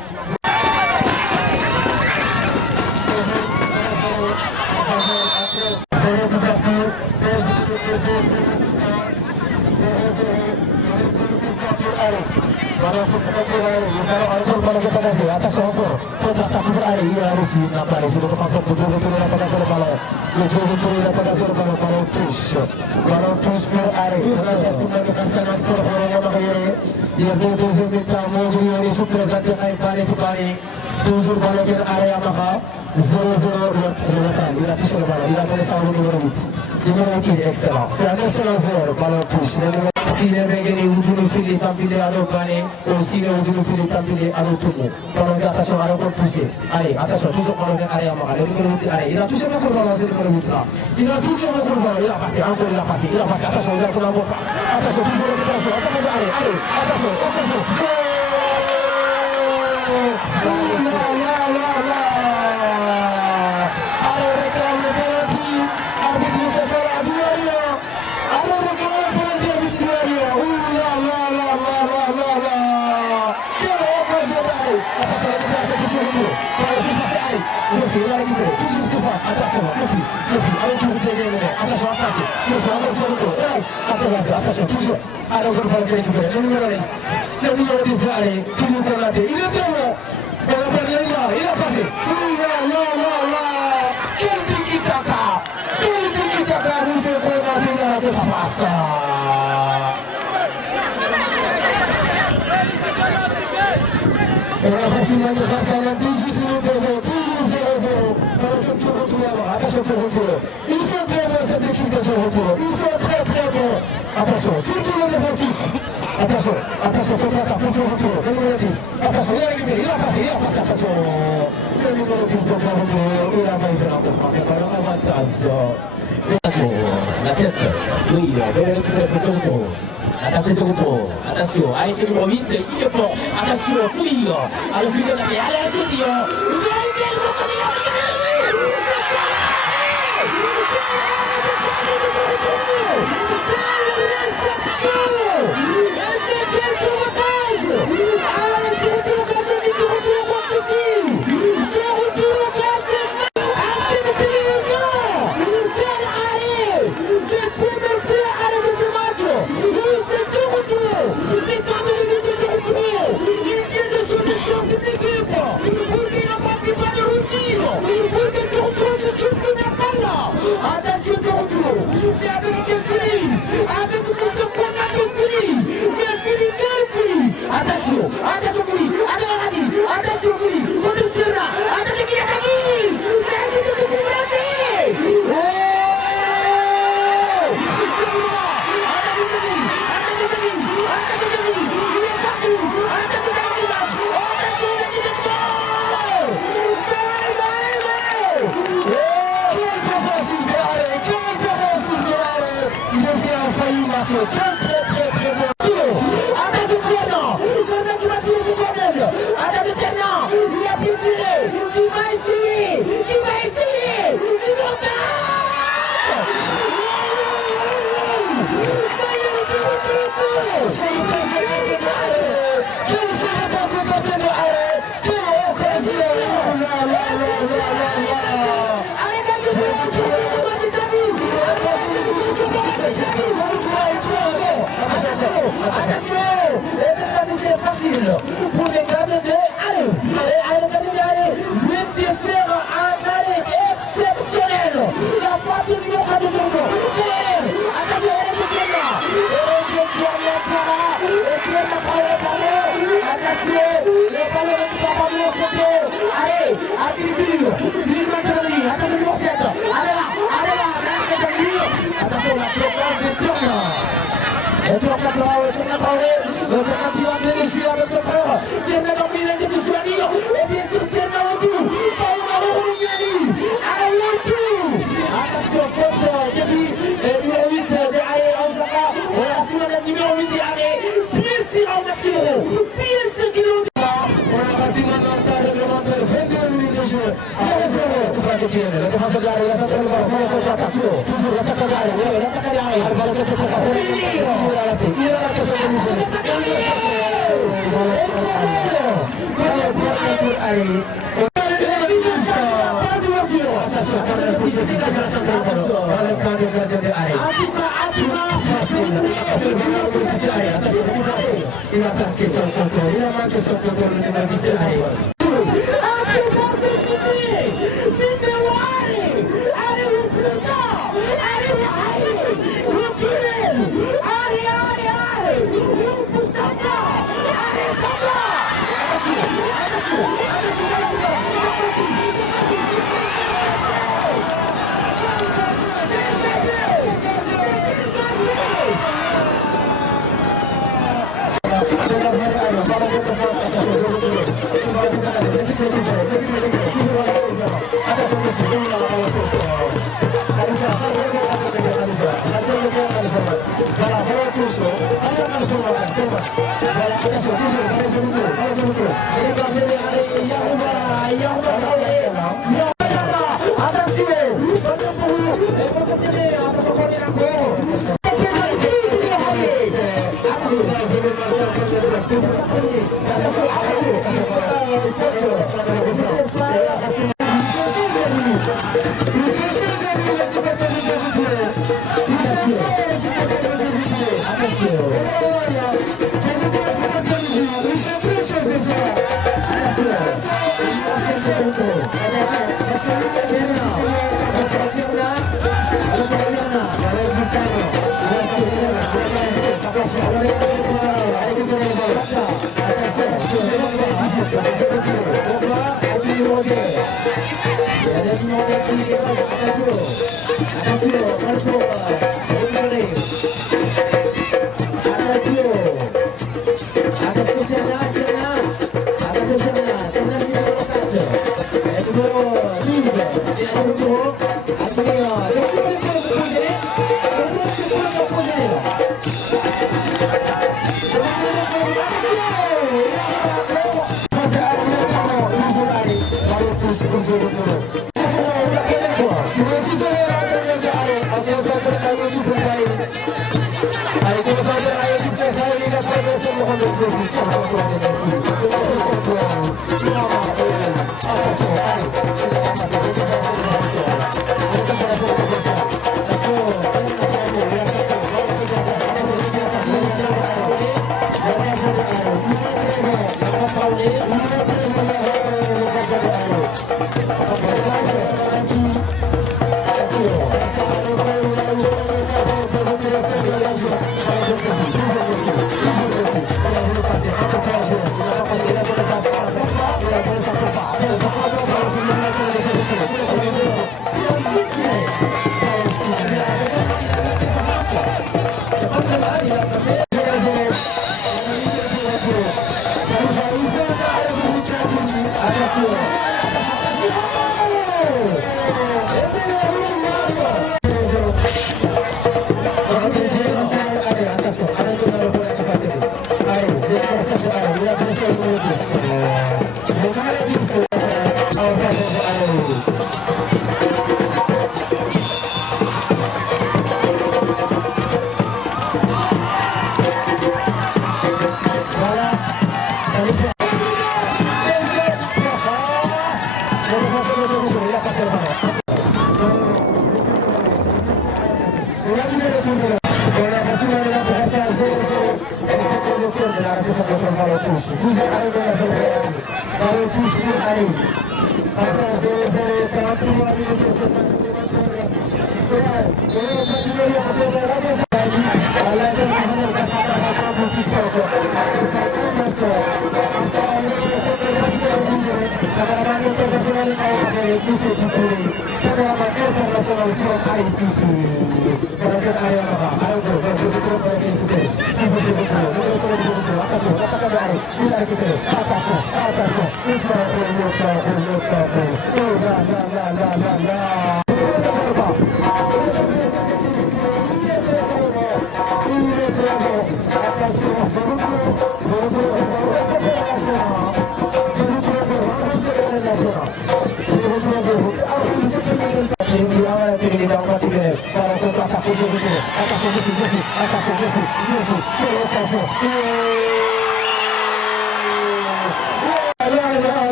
Attention encore, contre-attaque pour aller, il a réussi, il n'a pas réussi, le défenseur de Diogo Touré n'a pas cassé le ballon. Le Diogo Touré n'a pas cassé le ballon, ballon touche pour aller. On a passé le défenseur Maxime pour le moment, il y a deux deuxième mi-temps, Mogli, on est sous présenté à Ipane, toujours ballon vers Arrêt Amara. 0-0, il a touché le ballon, il a donné ça au numéro 8. Numéro 8, il est excellent. C'est un excellent joueur, ballon touche. Si les Bengani ou tous les filets tampilés à l'Obané, aussi les filets tampilés à l'Otomo. Ballon attention, à l'Otomo touché. Allez, attention, toujours ballon vers Arrêt Amara. Le numéro 8, allez, il a touché beaucoup le ballon, c'est le numéro 8 là. Il a touché beaucoup le ballon, il a passé, encore il a passé, attention, il a pour la bonne passe. Attention, toujours le déplacement, allez, attention. Il a récupéré, toujours surface, attention, le fil, allez tout vous tirer, attention à passer, le fil, encore tout le tour, Attention, toujours. Allez, on va le récupérer. Le numéro 10. Le numéro 10 de Allez, qui nous connaît. Il est très bon. On a perdu il a passé. Quel tiki-taka. Quel tiki-taka. Nous sommes vraiment dans la passe. On a passé une année rapide, 18 minutes de jeu, toujours 0-0. Avec un tour retour. Attention, tour retour. Ils sont très bons, cette équipe de tour retour. Ils sont très bons. Attention, surtout le défensif. Attention, contre-attaque, tour retour. Le numéro 10. Attention, il a récupéré, il a passé, attention. Le numéro 10 de tour retour, il a failli faire un peu franc. Mais voilà, avantage. La tête, oui, il va récupérer pour tour retour. Attention, Toronto. Attention, arrêtez le numéro 8, il est fort. Attention, Fouille. Allez, plus de la tête. Allez, arrêtez, pour les gardiens de Allez, les gardiens de Allez viennent de faire un arrêt exceptionnel. La frappe du numéro 4 de Toronto. Attention, Etienne n'a pas le ballon. Attention, le ballon récupère par le côté. Allez, activité. Attention, numéro 7. Allez là, attention, la blocage de Turner. Etienne qui va bénéficier avec son frère. Etienne a dormi l'individu à Lille. Et bien sûr, Etienne a retour. Attention, faute, défi. Numéro 8 de Allez, Osaka. Numéro 8 de Allez. Bien sûr, en match bien sûr qu'il est on a passé maintenant le temps réglementaire. 22 minutes de jeu. 0-0. Pour faire que tu aimes. La défense de Gare, il a sa première balle. Attention. Toujours l'attaque de Gare. L'attaque de Gare. Il a raté son demi. Attention, il a casqué son contrôle, il a manqué son contrôle, le numéro 10 de l'arrêt. Attention,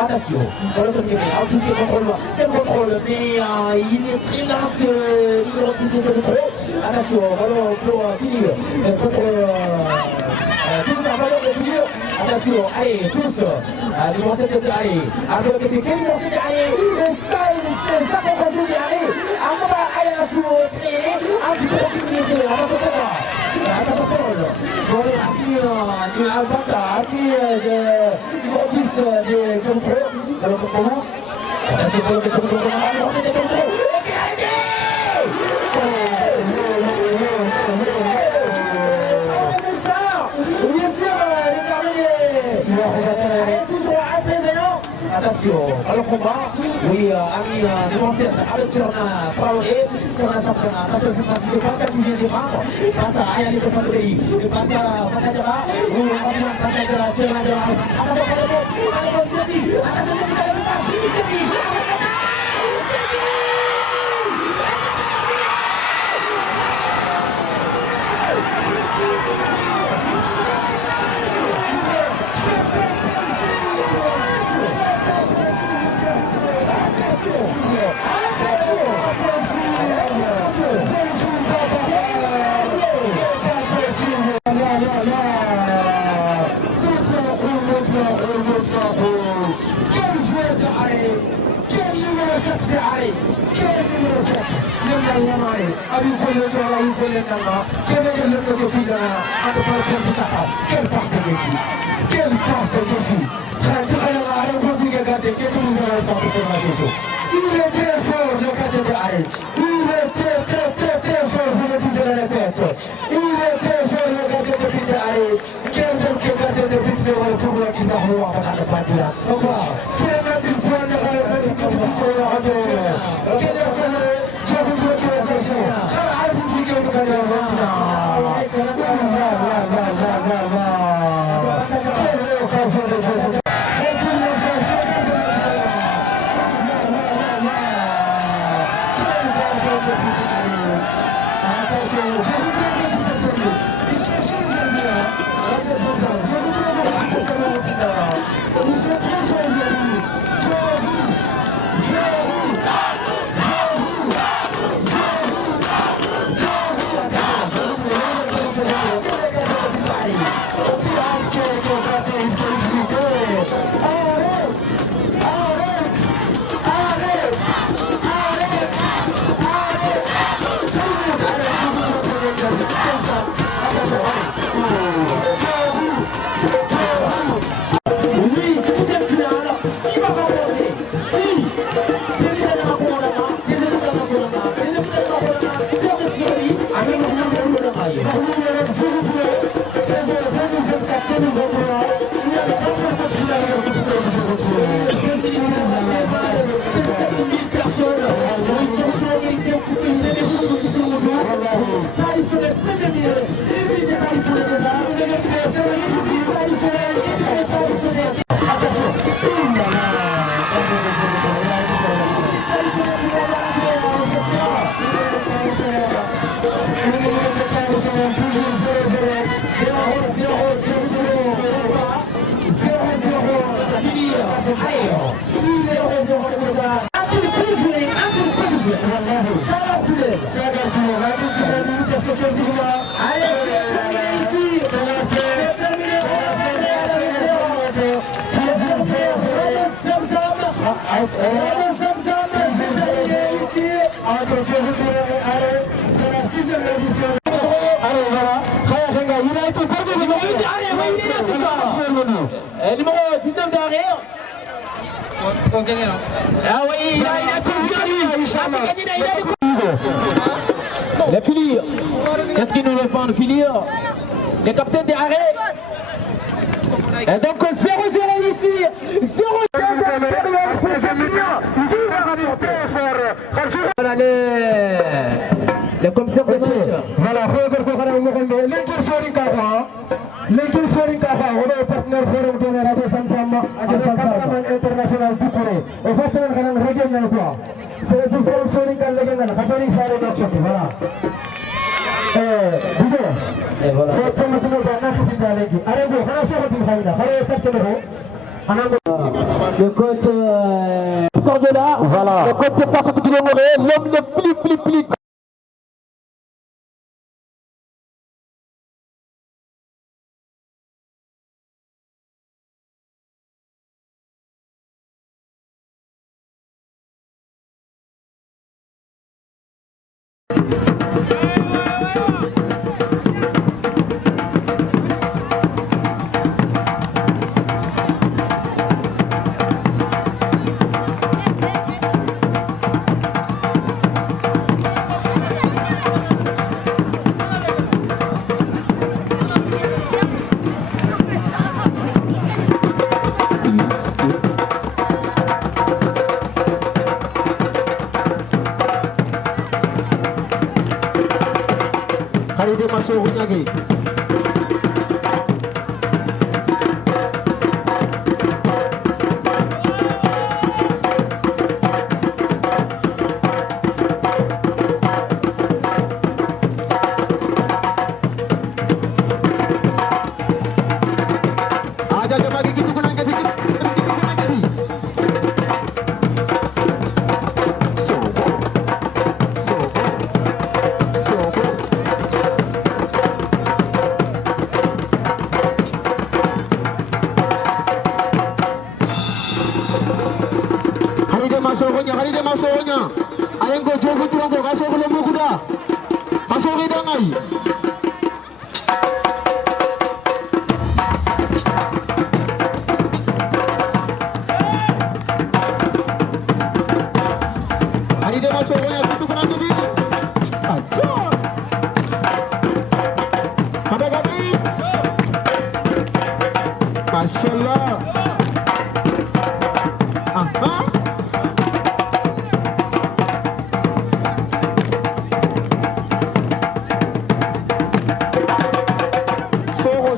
Attention, attention. Voilà le premier. Alors, qui se contrôle? Quel contrôle? Mais il est très lent, numéro 10 de contrôle. Attention, ballon pour finir. Contre tous en ballon de milieu. Attention, allez, tous. Numéro 7 de allez. Après, quel numéro 7 de allez? Ça va pas jouer, allez. On va aller à sous créer. Un petit peu de milieu. Attention, Paul. Voilà, qui a Bata, qui numéro 10 de contrôle. Alors, comment? Attention, Paul de contrôle. Attention, alors combat, oui, ami nuancé avec Tcherna Traoré, Tcherna Sampana, attention, c'est pas le cas qui vient des membres, Bata, Ayali de Fabri, Bata Djara, ou Bata Djara, Tcherna Djara, attention, quelle passe de défi, quelle passe de défi. Il est très fort le gardien de Arène. Il est très fort, je le dis, je le répète. Il est très fort le gardien de but de Arène. Quel gardien de but de retour qui n'a rien à la partie là. C'est un petit point de quel est le job de l'occasion. Numéro 19 derrière. Pour gagner là. Ah oui, il a confié lui. Il a confié. Les filures. Qu'est-ce qu'ils nous répondent, filures? Les capitaines des arrêts. Et donc 0-0 ici. 0-0 voilà les commissaires de match. Voilà, l'équipe Sorinkafa, on est partenaire forum de la radio Samsam, cameraman international du Corée. Au fait, on a regagné quoi? C'est le forum Sorinka Legend, Khabari Sare Nokshot, voilà. Bijou, et voilà. Votre téléphone est dans la cuisine d'Alegi. Arrêtez, on a sorti le Khamina, on va rester le Le coach Cordela, voilà. Le coach de Tassat Guinémoré, l'homme le plus. Khalidé Massou Rouniagé. Khalidé Massou Rouniagé. Ayengo jogo turongo kaso ko lombo kuda. Kaso ri dangai. Khalidé Massou Rouniagé tutu kuna tubi. Acha. Pada gadi. Masyaallah. Sogo.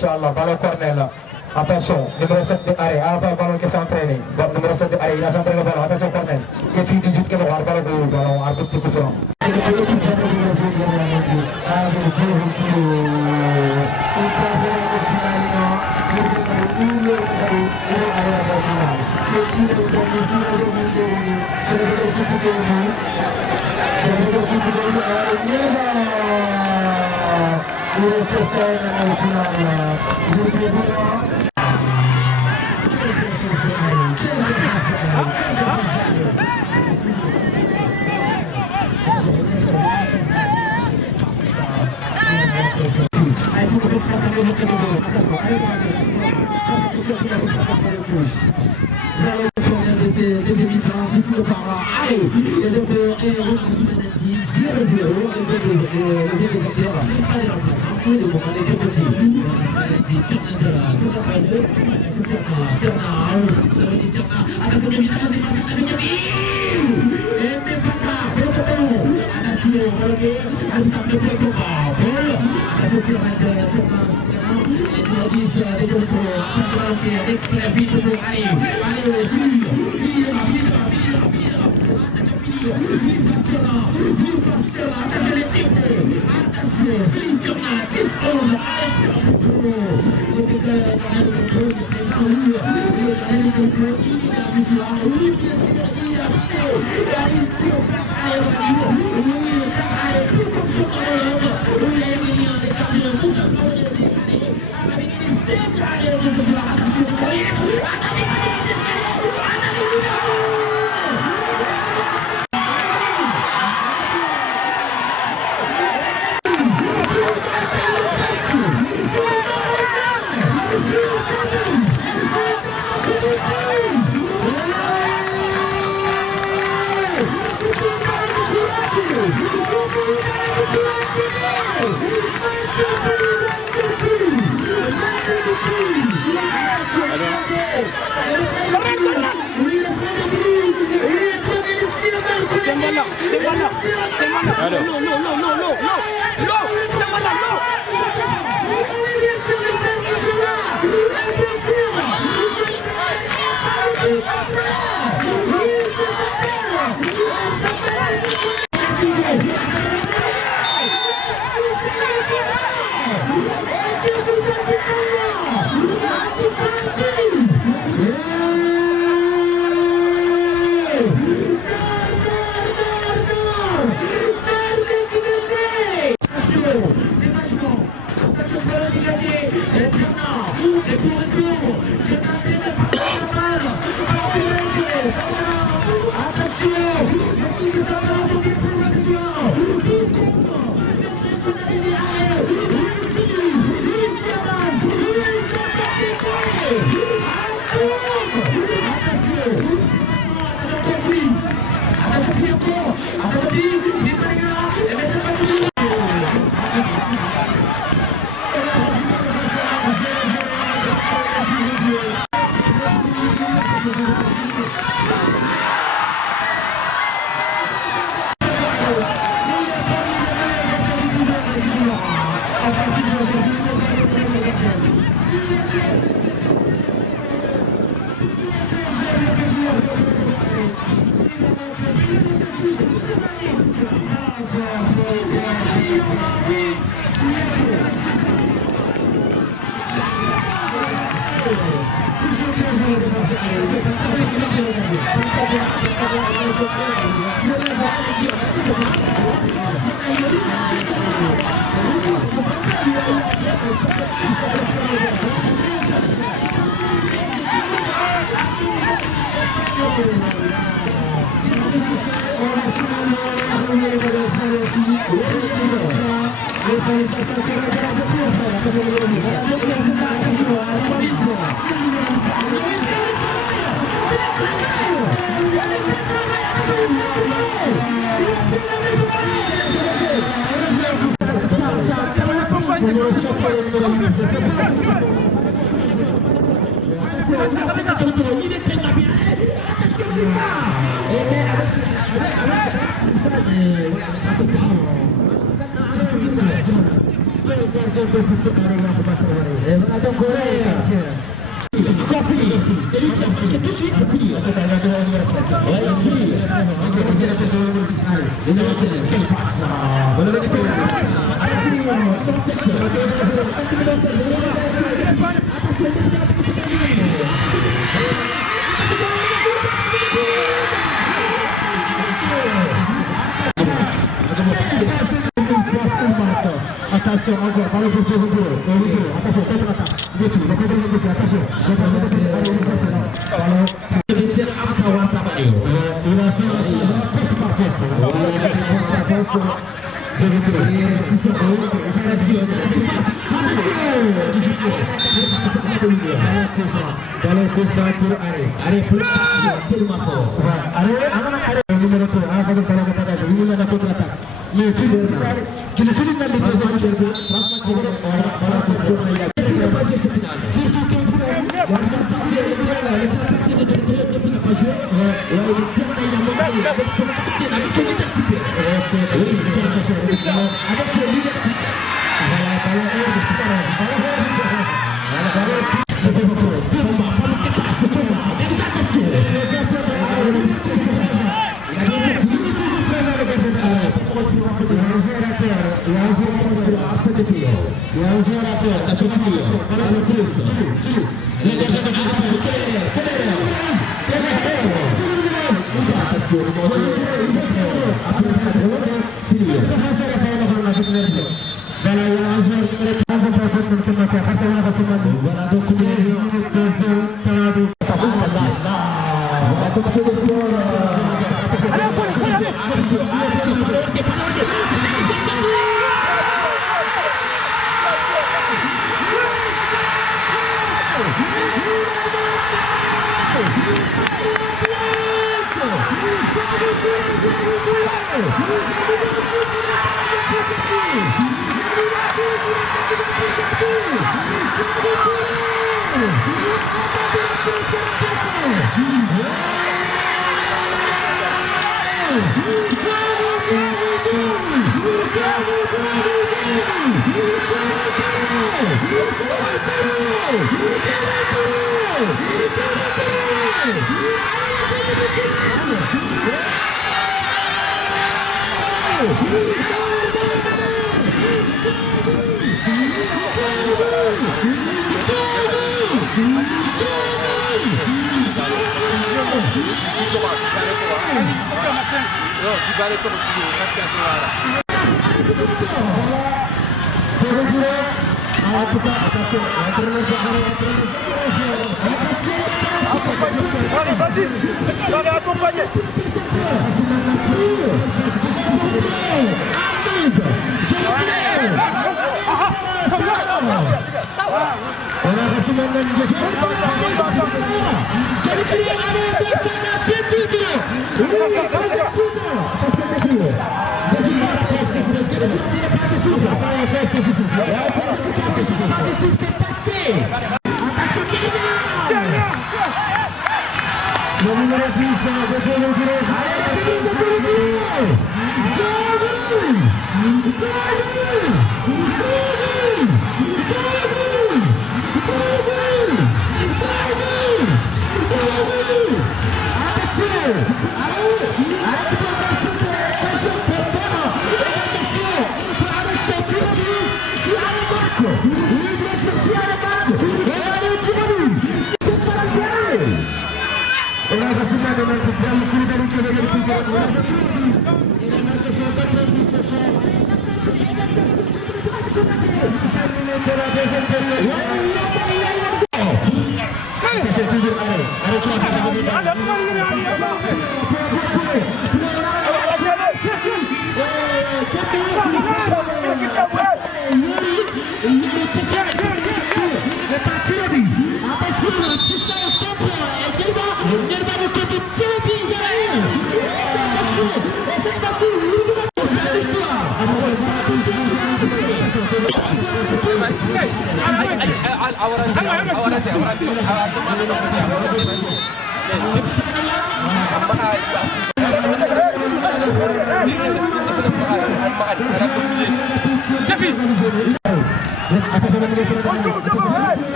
Inch'Allah, ballon corner là. Attention, numéro 7 de arrêt, avant ballon qui s'est entraîné. Bon, numéro 7 de arrêt, il a s'entraîné le ballon, attention corner. Et puis 18 qui va voir ballon, ballon, arbitre de coup franc. Et voilà donc c'est lui qui a tout de suite pris. Quelle passe. Attention encore, par le portier de Dieu, attention, contre-attaque, défi, le contre le défi, attention, il a fait un poste par poste, ballon coup franc pour arrêt tellement fort, numéro 3, ballon de bagage, il y a la contre-attaque. Mais qui le fait dans les deux matchs,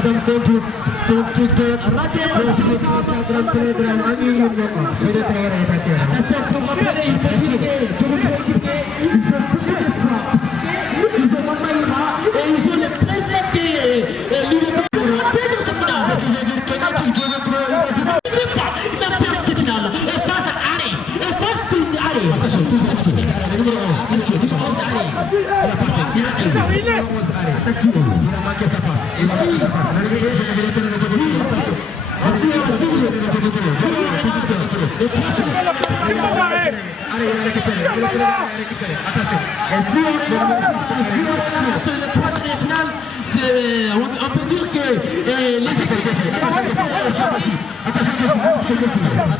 pasang tunjuk rakyat Facebook, Instagram, Telegram, angin nyokok. Sudah terlalu baca. Asyik pemain ini cukup équipé. Ils sont tous les trois. Ils ont Maïma et ils ont les présentés. Il n'a pas perdu cette finale. Il n'a perdu cette finale. Et face à Ari. Et face à Ari. Attention, toujours ici. Numéro 1. Ici, toujours Ari. Il a passé. Il a arrivé. Attention, il a manqué sa passe. Il a manqué sa passe. Allez, il a récupéré. Attention. Et si on regarde les trois dernières finales, on peut dire que les équipes.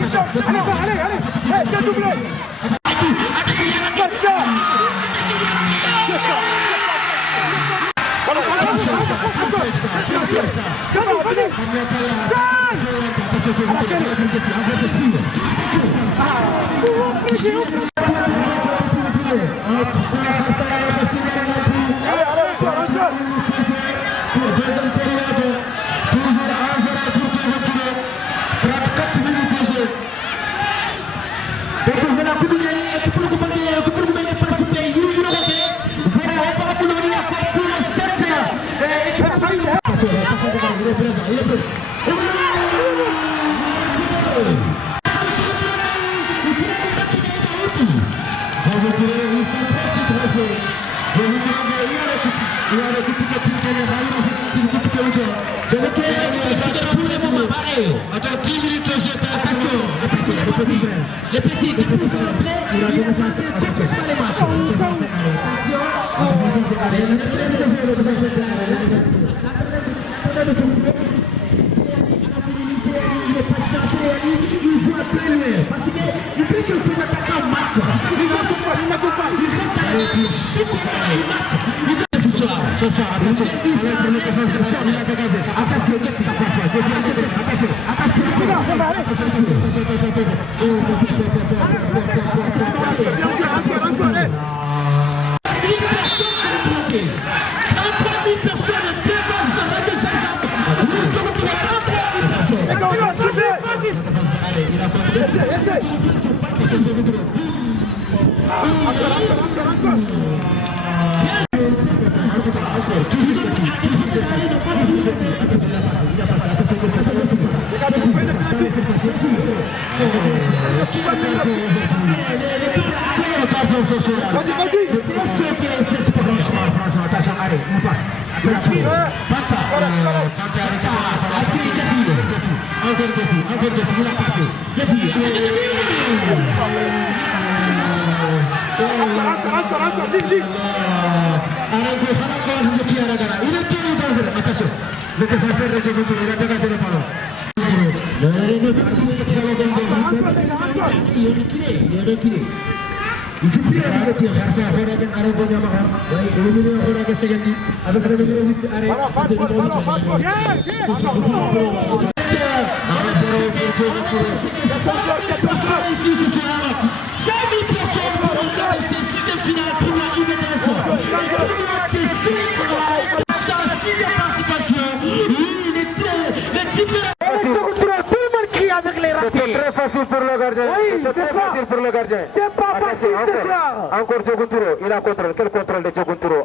Attention. Allez, doublé. Les petits, il a donné ça. Attention. Ce soir, attention. Le défenseur de Djokovic, il a dégagé le ballon. Il est reculé. Il joue plus avec le tir. Merci à Fona Ben Arabo Nyamara. Le numéro Fona Kesegandi. Avec le numéro 8 Arrêt. C'est le numéro C'est très facile pour le gardien. Oui, c'est très facile pour le gardien. C'est pas facile ce soir. Encore Djokonturo. Il a contrôle. Quel contrôle de Djokonturo?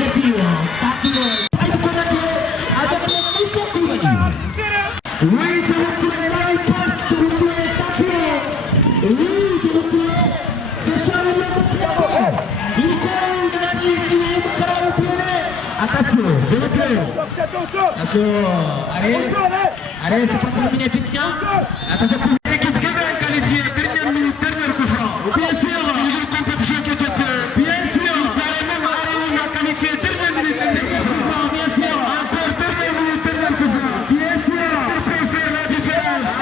Thank you. Attention, je le fais. Attention, allez, c'est pas terminé, Fitna. Attention, pour l'équipe qui va qualifier, dernière minute, dernière coup franc. Bien sûr, une compétition qui est bien sûr, carrément, on a qualifié, dernière minute, dernière coup franc. Bien sûr, encore dernière minute, dernière coup franc. Bien sûr, ce peut faire la différence.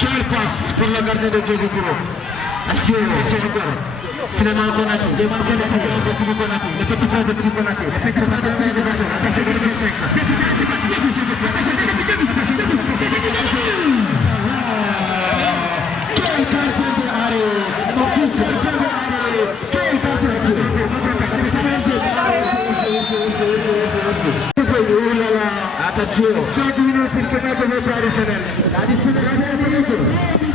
Quelle passe pour le gardien de Diogo Kouro. Attention encore. Suleiman Konaté, le petit frère de Konaté, le petit frère de Konaté, attention, le 5. Quel quartier de arrêt, mon fils, quel quartier de attention, 5 minutes, il peut mettre le temps additionnel. L'additionnel, 5 minutes.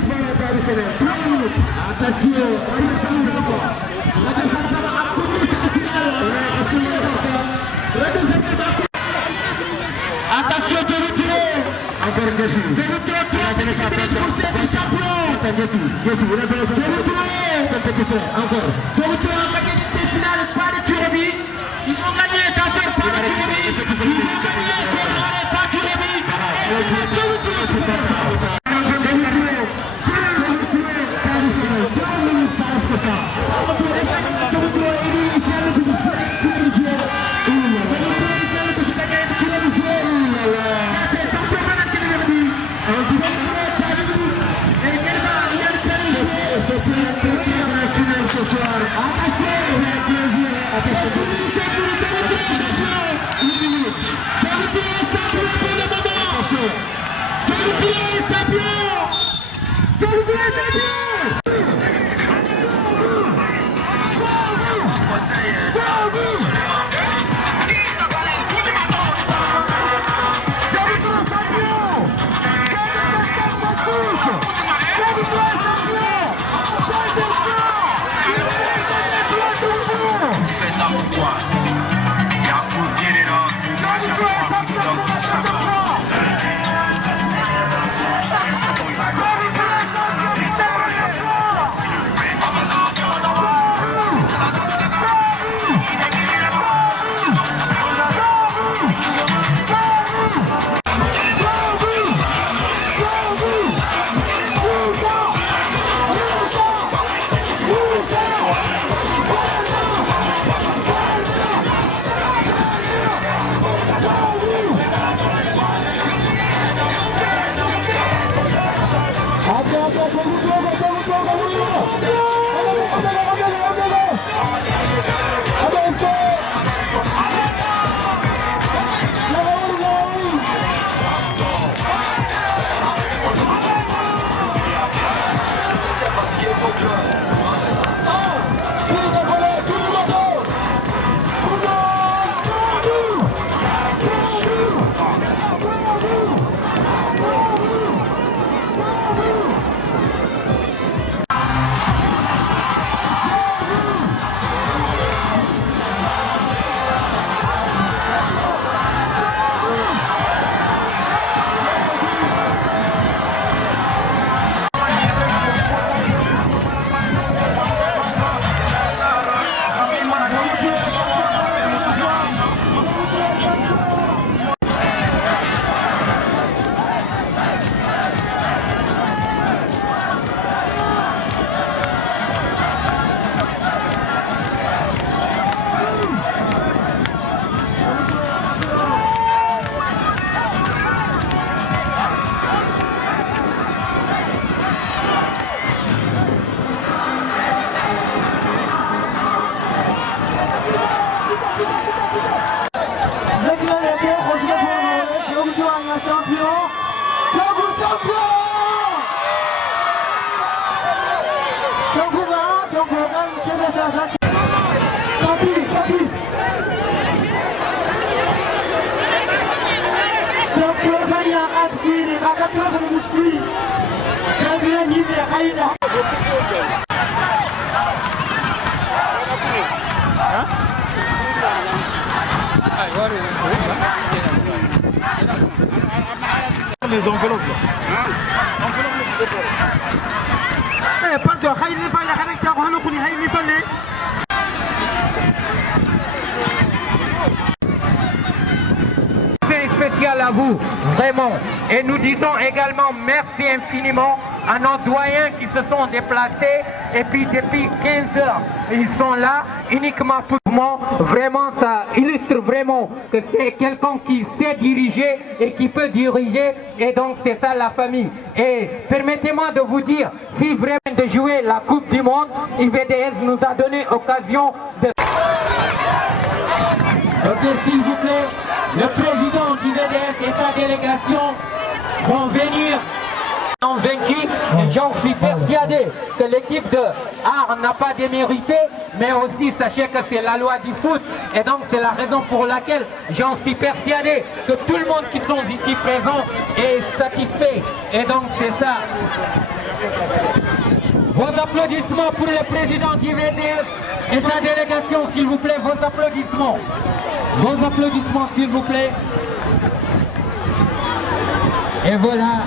Voilà, temps additionnel. 3 minutes. Attention. Attention, de retour. Encore un défi. De retour, c'est champion. Défi. Il a donné son retour. C'est ce qu'il fait. Encore. De retour, on a gagné ces finales par les Turébi. Ils ont gagné les affaires par les Turébi. Ils ont gagné par Turébi. Attention! Les enveloppes là. Pardon, C'est spécial à vous, vraiment. Et nous disons également merci infiniment à nos doyens qui se sont déplacés. Et puis depuis 15 heures, ils sont là uniquement pour moi. Vraiment, ça illustre vraiment que c'est quelqu'un qui sait diriger et qui peut diriger. Et donc c'est ça la famille. Et permettez-moi de vous dire, si vraiment de jouer la Coupe du Monde, IVDS nous a donné occasion de... Ok, s'il vous plaît, le président du VDF et sa délégation vont venir en vaincu. J'en suis persuadé que l'équipe de Art n'a pas démérité, mais aussi sachez que c'est la loi du foot. Et donc c'est la raison pour laquelle j'en suis persuadé que tout le monde qui sont ici présents est satisfait. Et donc c'est ça. Vos applaudissements pour le président du VDF et sa délégation, s'il vous plaît, vos applaudissements. Vos applaudissements, s'il vous plaît. Et voilà.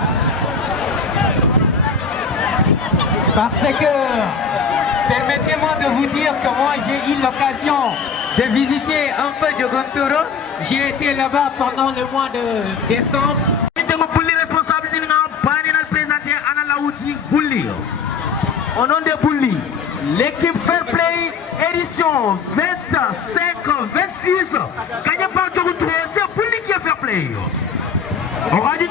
Parce que, permettez-moi de vous dire que moi j'ai eu l'occasion de visiter un peu de Gontoro. J'ai été là-bas pendant le mois de décembre. Au nom de Bouli, l'équipe Fair Play édition 25-26, gagné par Toronto, c'est Bouli qui est Fair Play. On va dire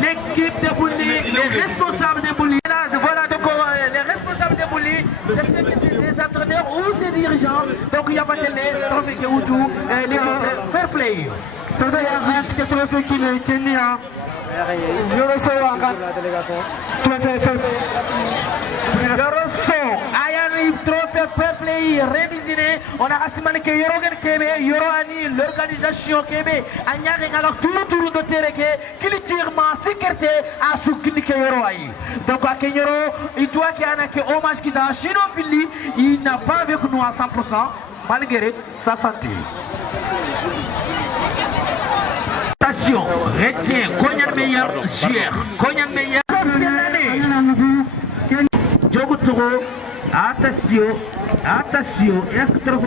l'équipe de Bouli, les responsables de Bouli. Voilà donc les responsables de Bouli, c'est les entraîneurs ou ses dirigeants. Donc il y a pas de trophée qui est autour, les Fair Play. Ça veut dire que tu fais qui est Kenya. Je reçois la délégation. Ayani trophée Fair Play révisé. On a assimilé que Yorogen Kebe, Yorani, l'organisation Kebe, Anyari alors tout le tour de terre qui tirement sécurité à Soukini Yoroi. Donc à Kenyoro, il doit qu'il y ait un hommage qui dans Chino Fili, il n'a pas avec nous à 100% malgré sa santé. Attention, retiens, Konya meilleur, Gier, Konya meilleur, Djoguturo, attention, attention, est-ce que tu as fait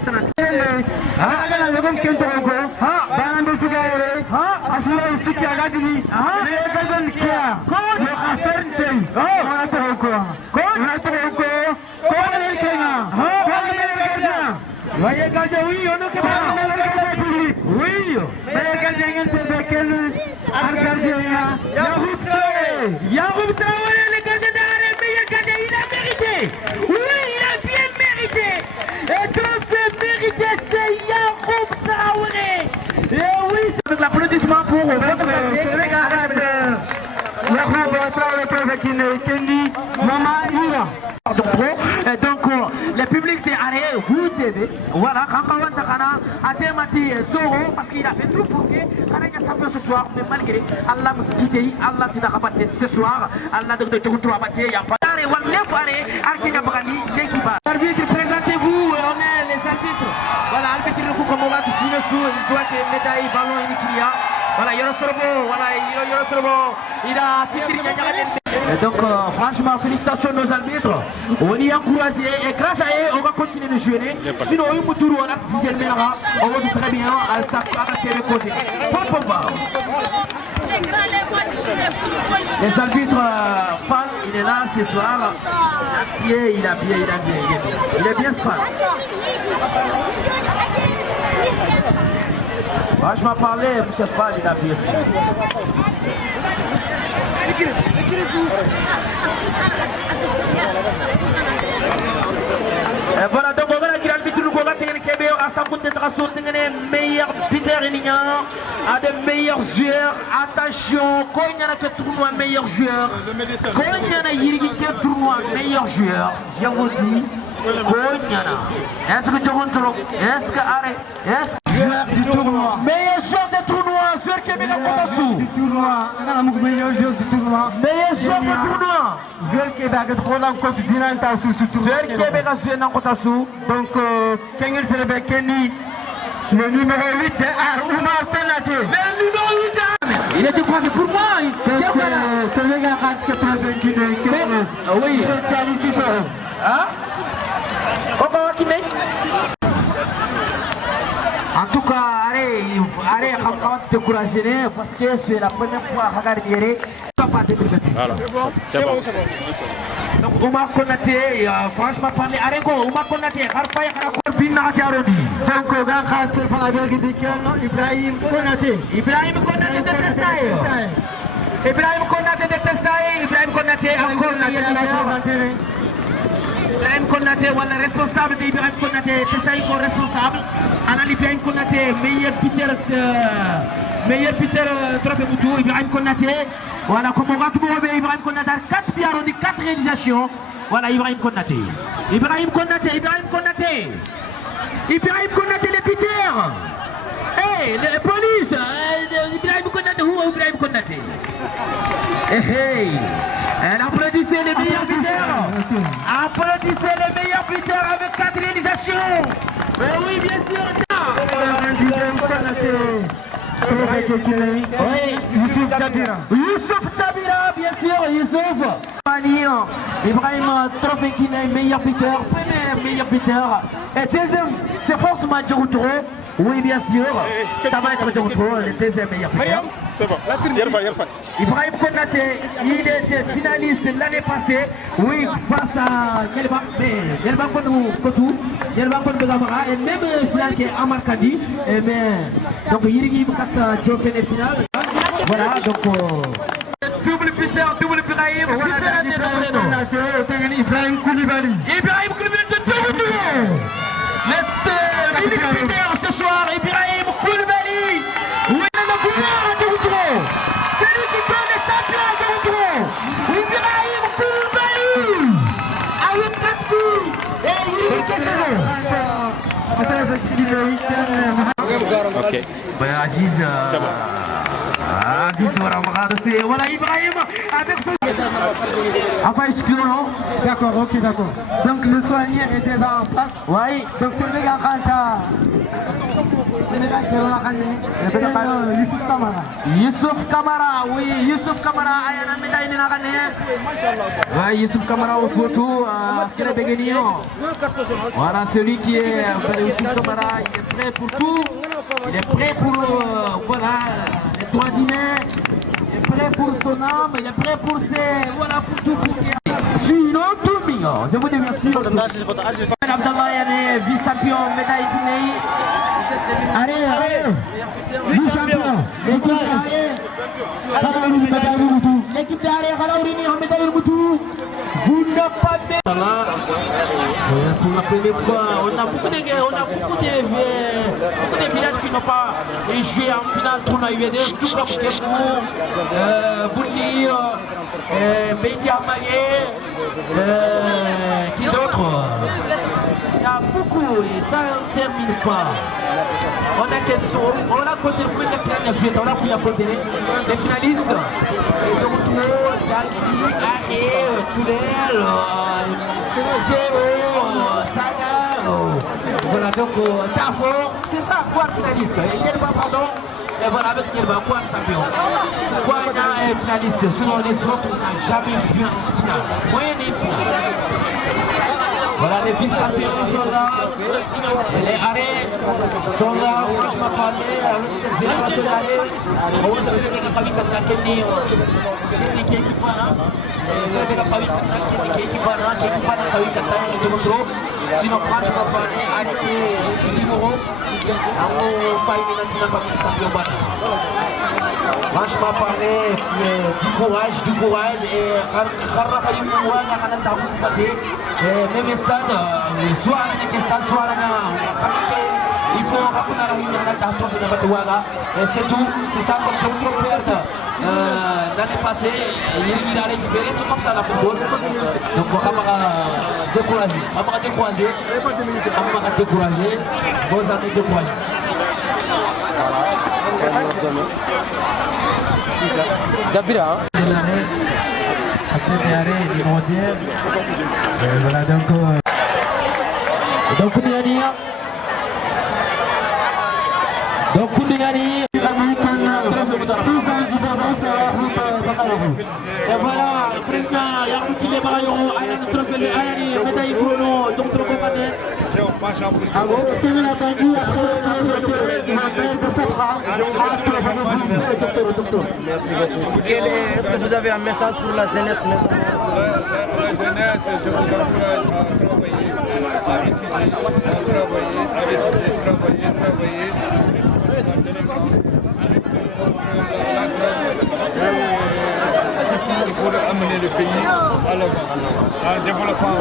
voyez gardien, oui, on ne peut pas. Oui, mais gardien, il peut faire quel gardien. Yahoub Traoré, le gardien d'arrêt, meilleur gardien, il a mérité. Oui, il a bien mérité. Et trophée mérité, c'est Yahoub Traoré. Et oui, c'est avec l'applaudissement pour votre gardien. Yahoub Traoré, Kendi, Mama Ira. Donc le public de Arrêt, vous devez, voilà, Atemati Soro, parce qu'il a fait tout pour que Arrêt s'appelle ce soir, mais malgré Allah me quitte, Allah qui t'a rabattu ce soir, Allah de te rabattre, il n'y a pas d'arrêt, on est paré, Arkina Brani, l'équipe. Arbitre, présentez-vous, on est les arbitres. Voilà, arbitre, comme on va tout signer sous, il doit être médaille, ballon, et Nikria. Voilà, Yorosorobo, voilà, Yorosorobo, il a tiré. Et donc, franchement, félicitations nos arbitres. On y est encouragé et grâce à eux, on va continuer de jouer. Sinon, on va si on va très bien à sa part de côté. Les arbitres, Fall, il est là ce soir. Il a bien. Il est bien Fall. Franchement parler, M. Fall, il a bien fait. Et voilà donc on va la grande vitre à sa concentration, meilleur leader à de meilleurs joueurs. Attention, quand il y a un tournoi meilleur joueur, quand il y a un tournoi meilleur joueur, je vous dis, est-ce que tu rentres? Est-ce que arrête? Est-ce que joueur du tournoi? Meilleur joueur du tournoi, joueur qui est meilleur pour tournoi, meilleur joueur du tournoi. Meilleur joueur du tournoi. Donc, Kengel Selebe Kenny, le numéro 8 de Oumar Konaté. Le numéro 8 il était croisé pour moi. C'est le gars 85 qui est. Oui. C'est Charlie Sissoko. Hein? En tout cas, allez, décourager parce que c'est la première fois à regarder. Pas 2021. Voilà. C'est bon. Donc, Oumar Konaté, franchement, parler à Rego, Oumar Konaté, Harfaya, Bin Arodi. Donc, Gakhan, c'est pour la vérité, Ibrahim Konaté. Ibrahim Konaté de Testaï. Ibrahim Konaté de Testaï. Ibrahim Konaté, encore Ibrahim Konaté, voilà, responsable d'Ibrahim Konaté, Testaï, responsable. Anna Ibrahim Konaté, meilleur Peter Trophée Moutou, Ibrahim Konaté. Voilà, comme on va tout Ibrahim Konaté, 4 piaros, 4 réalisations. Voilà, Ibrahim Konaté. Ibrahim Konaté, Ibrahim Konaté. Ibrahim Konaté, le Peter. Hey, la police. Ibrahim Konaté, où est Ibrahim Konaté? Hey, applaudissez les meilleurs buteurs. Applaudissez les meilleurs buteurs avec 4 réalisations. Oui, bien sûr. Oui, Youssouf Tabira. Youssouf Tabira, bien sûr, Youssouf. Ibrahim Trophée Kiné, meilleur buteur, premier meilleur buteur. Et deuxième, c'est forcément Djokoutro. Oui, bien sûr, ça va être Djokoutro, le deuxième meilleur buteur. C'est bon. Ibrahim Konaté, il était finaliste l'année passée. Oui, face à Yelban Kotou, Yelban Begamara, et même flanqué Amar Kadi. Donc, Yirigi Mkata Djokene finale. Voilà, donc. Double Peter, double Ibrahim. Ibrahim Koulibaly. Ibrahim Koulibaly de Djokoutro. Le Peter ce soir, Ibrahim Koulibaly. Oui, le pouvoir à Djokoutro. C'est lui qui donne les 100 pieds à Djokoutro. Ibrahim Koulibaly. Avec 4 buts. Et il est Ok. Aziz. Aziz, voilà Ibrahim avec son. Enfin, excluant. D'accord, ok, d'accord. Donc le soigneur est déjà en place. Oui. Donc c'est le gars Youssouf Kamara. Youssouf Kamara, oui, Youssouf Kamara, ayana médaille de la oui, Youssouf Kamara au photo, voilà, celui qui est Youssouf Kamara, il est prêt pour tout. Il est prêt pour voilà, les droits d'humain. Il est prêt pour son âme, il est prêt pour ses. Voilà, pour tout. Sinon, tout mignon. Je vous remercie. Abdallah Yane, vice-champion, médaille Guinée. Allez, vice-champion. L'équipe derrière, médaille Moutou. Vous n'avez pas de. Pour la première fois, on a beaucoup de villages qui n'ont pas joué en finale pour la UVD, tout comme Kessou, Bouli, Mehdi Armagué, qui d'autres. Il y a beaucoup et ça ne termine pas. On a compté le premier finaliste, on a pris à côté les finalistes. Djokoutro, Djaki, Aré, Toulel, Djero, Saga, voilà donc Tafo, c'est ça, quoi finaliste. Et Nielba, pardon, et voilà avec Nielba, quoi champion. Quoi un finaliste, sinon les autres n'ont jamais joué en finale. Moyen des finales. Voilà, les vice-champions sont là, et les arrêts sont là, franchement parlé, avec cette génération d'arrêts, on va se faire des Kenny, qui est équipé là, c'est des Kenny qui est équipé là, sinon franchement parlé, arrêtez les numéros, on pas une nantina pas de champion bana. Franchement parler, du courage et même stade, soit il faut c'est tout, c'est ça comme trop perdre l'année passée, il a récupéré, c'est comme ça la football. Donc on va décourager, vos amis découragés. Dabira. Après l'arrêt, numéro 10. Voilà donc Kouniani. Donc Kouniani. Et voilà, le président Yakuti Lebayon, Ayan Trophée, Ayani, médaille Bruno, donc le commandant. Merci beaucoup. Est-ce que vous avez un message pour la jeunesse maintenant? Pour la jeunesse, je vous encourage à étudier, à travailler, pour amener le pays à l'avant, en développant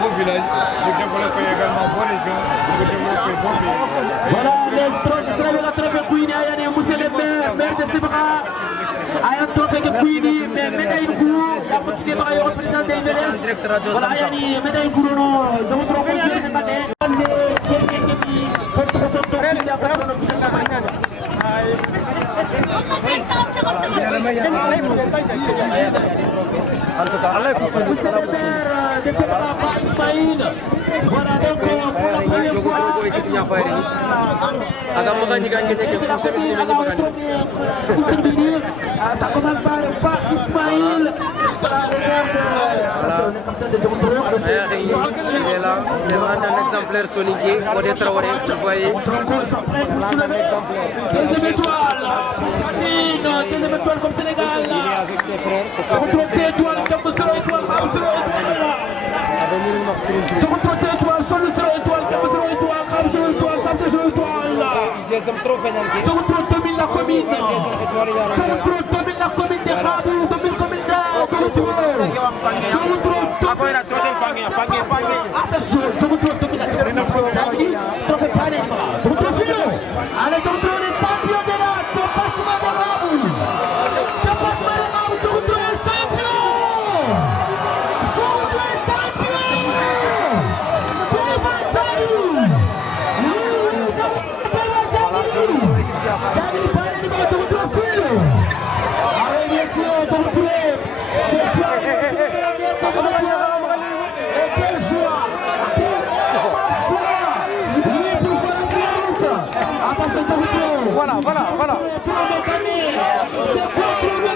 vos villages, pour développer également vos régions, pour développer vos pays. Voilà, c'est la trophée Kouini, monsieur le maire de Sibra, Ayan trophée Kouini, médaille de Kourou, Yakuti Lebayon, représentant des MLS. Voilà, Ayani, médaille de Kourou, de votre fonction de Mané. En tout cas, monsieur le maire de Sibra, Ismaïl. Voilà donc pour la première fois. Ça commence par Ismaïl. Il est là, c'est vraiment un exemplaire souligné. Odé Traoré, vous voyez. Deuxième étoile. Deuxième étoile comme Sénégal. Il est avec ses frères, c'est ça. Retroté étoile, comme étoile, deuxième trophée ñanké domine la commune domine la commune de Khabou domine commune de attention domine la allez champion de la département de Khabou Voilà. C'est quoi tout le